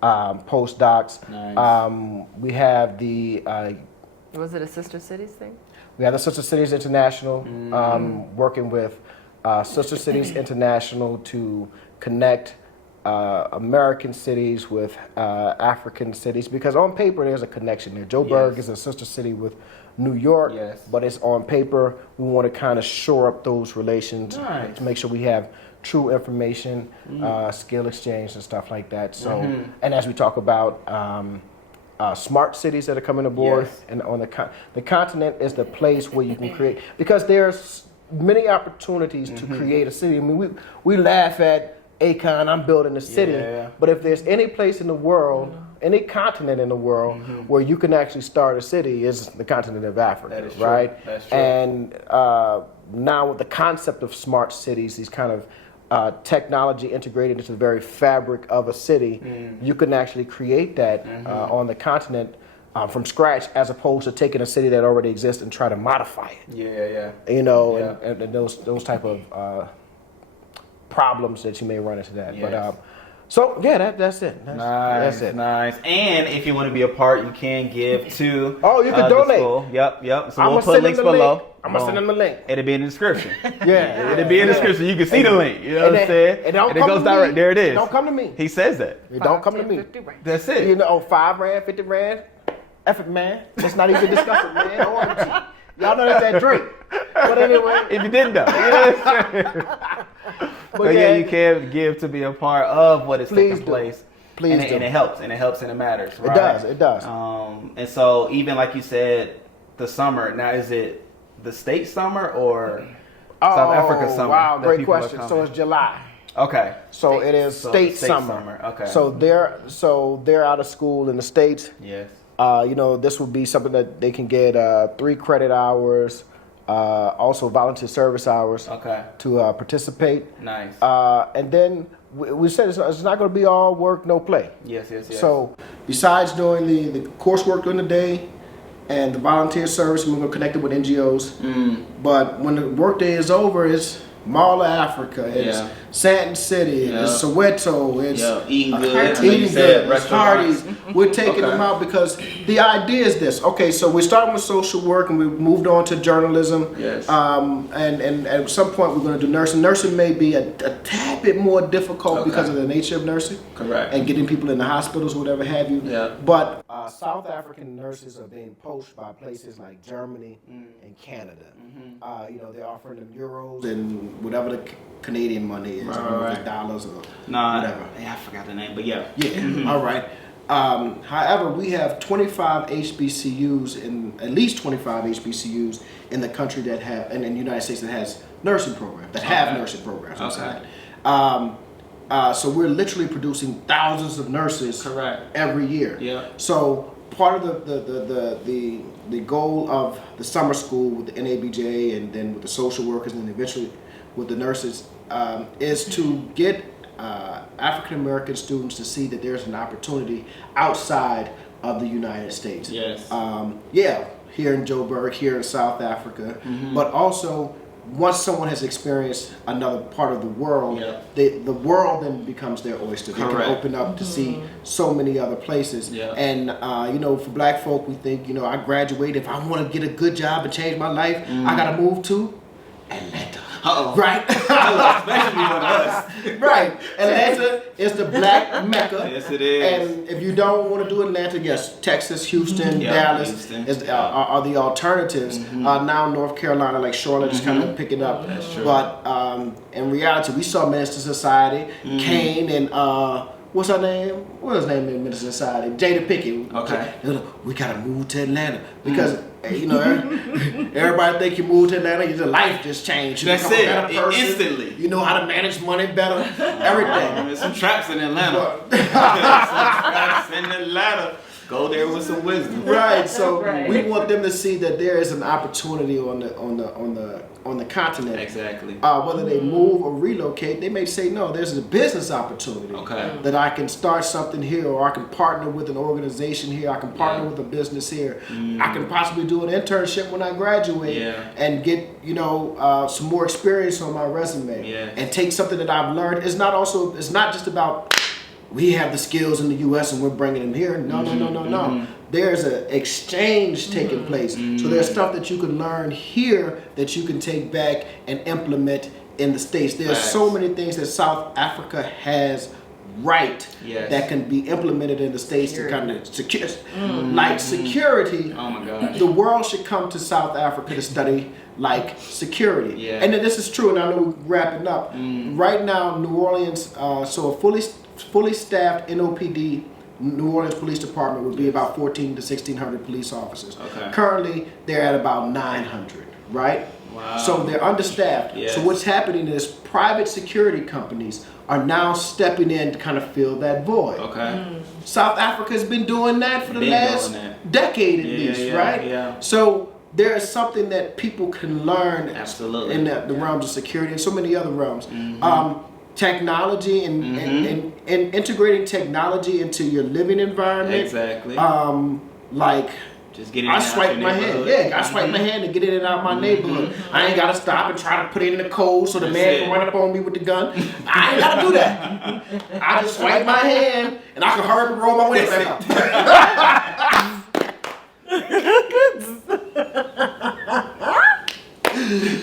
postdocs. Nice. We have the. Was it a Sister Cities thing? We have the Sister Cities International, working with Sister Cities International to connect American cities with African cities, because on paper there's a connection there. Joburg is a sister city with New York, but it's on paper. We want to kind of shore up those relations to make sure we have true information, skill exchange, and stuff like that. So, and as we talk about smart cities that are coming aboard, Yes. and on the continent is the place where you can create, because there's many opportunities to create a city. I mean, we laugh at Akon, I'm building a city, but if there's any place in the world, any continent in the world where you can actually start a city, is the continent of Africa, That is true. right? That's true. And now with the concept of smart cities, these kind of technology integrated into the very fabric of a city, you can actually create that on the continent from scratch, as opposed to taking a city that already exists and try to modify it. Yeah. You know, and those type of problems that you may run into that. Yes. But so yeah, that's it. That's it. Nice. And if you want to be a part, you can give to. Oh, you can donate. School. Yep. So I'm we'll gonna put send links them the below. link. I'm gonna send them the link. It'll be in the description. Yeah, It'll be in the description. You can see the link. You know what I'm saying? And don't it come goes to direct. me. There it is. Don't come to me. He says that. It don't come to me. 50 rand. That's it. You know, 5 rand, 50 rand. F it, man. Let's not even discuss it, man. OMG. Y'all know that's that drink. But anyway. If you didn't know. You know what I'm saying? But yeah, you can give to be a part of what is taking place. Please do. And it helps, and it matters, right? It does. And so even like you said, the summer, now is it the state summer or South Africa summer? Wow, that great people are question. So coming? it's July. Okay. So it is state summer. Okay. So they're out of school in the States. Yes. You know, this would be something that they can get 3 credit hours, also volunteer service hours to participate. Nice. And then we said it's not going to be all work, no play. Yes. So besides doing the coursework during the day and the volunteer service, we're going to connect it with NGOs. But when the workday is over, it's Mall of Africa, it's Sandton City, it's Soweto, it's eating good, it's Hardee's. We're taking them out because the idea is this. Okay, so we started with social work and we moved on to journalism. Yes. And at some point we're going to do nursing. Nursing may be a tad bit more difficult because of the nature of nursing. Correct. And getting people in the hospitals, whatever have you. Yeah. But South African nurses are being poached by places like Germany and Canada. You know, they're offering them euros and whatever the Canadian money is, or dollars or whatever. Yeah, I forgot the name, but yeah. All right. However, we have 25 HBCUs at least 25 HBCUs in the country that have, and in the United States that has nursing programs, nursing programs. So we're literally producing thousands of nurses every year. Yeah. So part of the goal of the summer school with the NABJ and then with the social workers and then eventually with the nurses is to get African American students to see that there's an opportunity outside of the United States. Yes. Here in Joburg, here in South Africa, but also once someone has experienced another part of the world, the world then becomes their oyster. They can open up to see so many other places. And you know, for Black folk, we think, you know, I graduate. If I want to get a good job and change my life, I gotta move to Atlanta. Right? Especially with us. Right. Atlanta is the Black Mecca. Yes, it is. And if you don't want to do Atlanta, yes, Texas, Houston, Dallas are the alternatives. Now North Carolina, like Charlotte, is kind of picking up. That's true. But in reality, we saw Minister Society, Kane, and what's her name? What was her name in Minister Society? Jada Pickett. Okay. We gotta move to Atlanta because you know everybody think you move to Atlanta, your life just changed. You That's become a it. better person. Instantly. You know how to manage money better. Everything. There's some traps in Atlanta. Some traps in Atlanta. Go there with some wisdom. Right. So we want them to see that there is an opportunity on the continent. Exactly. Whether they move or relocate, they may say, no, there's a business opportunity that I can start something here, or I can partner with an organization here, I can partner with a business here. I can possibly do an internship when I graduate and get, you know, some more experience on my resume and take something that I've learned. It's not just about we have the skills in the U.S. and we're bringing them here. No. There's an exchange taking place. So there's stuff that you can learn here that you can take back and implement in the States. There's so many things that South Africa has that can be implemented in the States to kind of secure, like security. Oh my gosh. The world should come to South Africa to study like security. And then this is true, and I know we're wrapping up. Right now, New Orleans, so a fully staffed NOPD New Orleans Police Department would be about 14 to 1,600 police officers. Okay. Currently, they're at about 900, right? Wow. So they're understaffed. Yes. So what's happening is private security companies are now stepping in to kind of fill that void. Okay. South Africa has been doing that for the last decade at least, right? Yeah. So there is something that people can learn Absolutely. in the realms of security and so many other realms. Technology and integrating technology into your living environment. Exactly. Like just getting I swipe my hand. Yeah, I swipe my hand to get in and out of my neighborhood. I ain't gotta stop and try to put it in the code so the man can run up on me with the gun. I ain't gotta do that. I just swipe my hand and I can hurry and roll my window back up.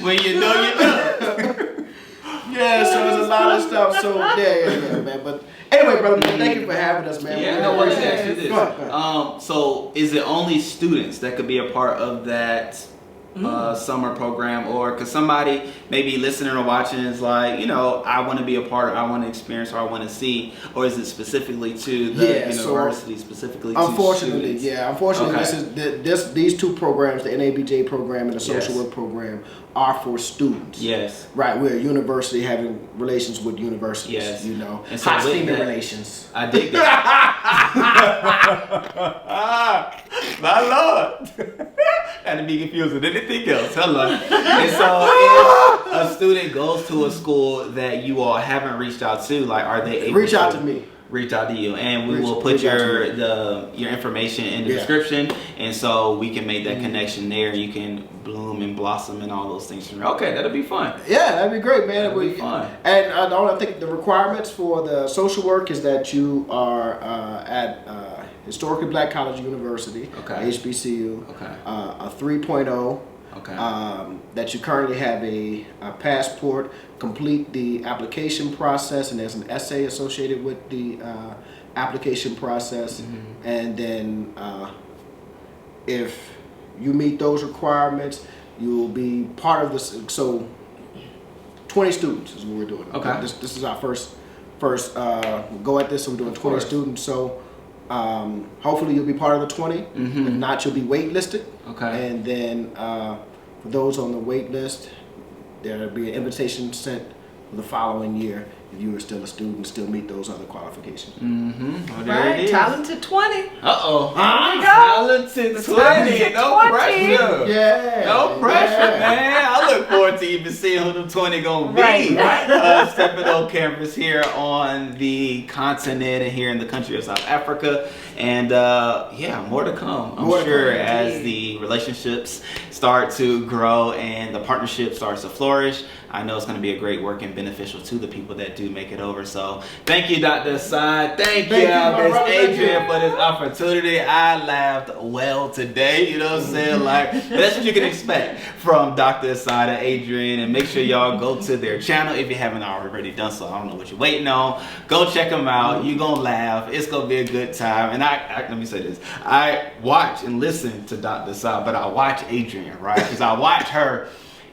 When you know, you know. Yeah, so there's a lot of stuff. So yeah, man. But anyway, brother, man, thank you for having us, man. Yeah, no worries. Ask you this. So is it only students that could be a part of that summer program, or because somebody maybe listening or watching is like, you know, I want to be a part of, I want to experience, or I want to see, or is it specifically to the university, specifically to students? Unfortunately, these two programs, the NABJ program and the social work program, are for students. Yes. Right, we're a university having relations with universities. Yes. You know, and so hot steamy relations. I dig that. My Lord. Had to be confused with anything else. Hello. And so if a student goes to a school that you all haven't reached out to, like, are they able reach out to me? Reach out to you, and we will put your information in the description, and so we can make that connection there. You can bloom and blossom and all those things. Okay, that'll be fun. Yeah, that'd be great, man. That'd be fun. And I think the requirements for the social work is that you are at Historically Black College University, HBCU, a 3.0. That you currently have a passport, complete the application process, and there's an essay associated with the application process. And then if you meet those requirements, you'll be part of this. So 20 students is what we're doing. Okay. This is our first go at this, so we're doing 20 students. So hopefully you'll be part of the 20. If not, you'll be waitlisted. Okay. And then for those on the wait list, there'll be an invitation sent for the following year if you are still a student, still meet those other qualifications. Right, talented 20. Talented 20. No pressure. Yeah. No pressure, man. I look forward to even seeing who the 20 gonna be. Stepping on campus here on the continent and here in the country of South Africa. And more to come. I'm sure as the relationships start to grow and the partnership starts to flourish, I know it's going to be a great work and beneficial to the people that do make it over. So thank you, Dr. Assad. Thank you, Miss Adrian, for this opportunity. I laughed well today. You know what I'm saying? Like, that's what you can expect from Dr. Assad and Adrian. And make sure y'all go to their channel if you haven't already done so. I don't know what you're waiting on. Go check them out. You're going to laugh. It's going to be a good time. And I let me say this. I watch and listen to Dr. Assad, but I watch Adrian, right? Because I watch her.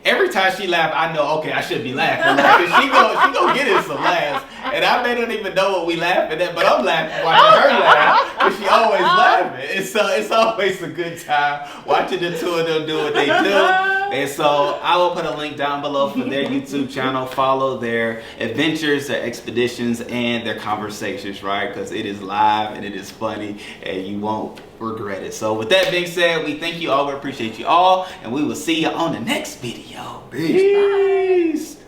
Every time she laugh, I know, okay, I should be laughing. Like, she gonna get in some laughs. And I may not even know what we laughing at, but I'm laughing watching her laugh. Because she always laughing. And so it's always a good time watching the two of them do what they do. And so I will put a link down below for their YouTube channel. Follow their adventures, their expeditions, and their conversations, right? Because it is live and it is funny and you won't regret it. So with that being said, we thank you all. We appreciate you all. And we will see you on the next video. Peace.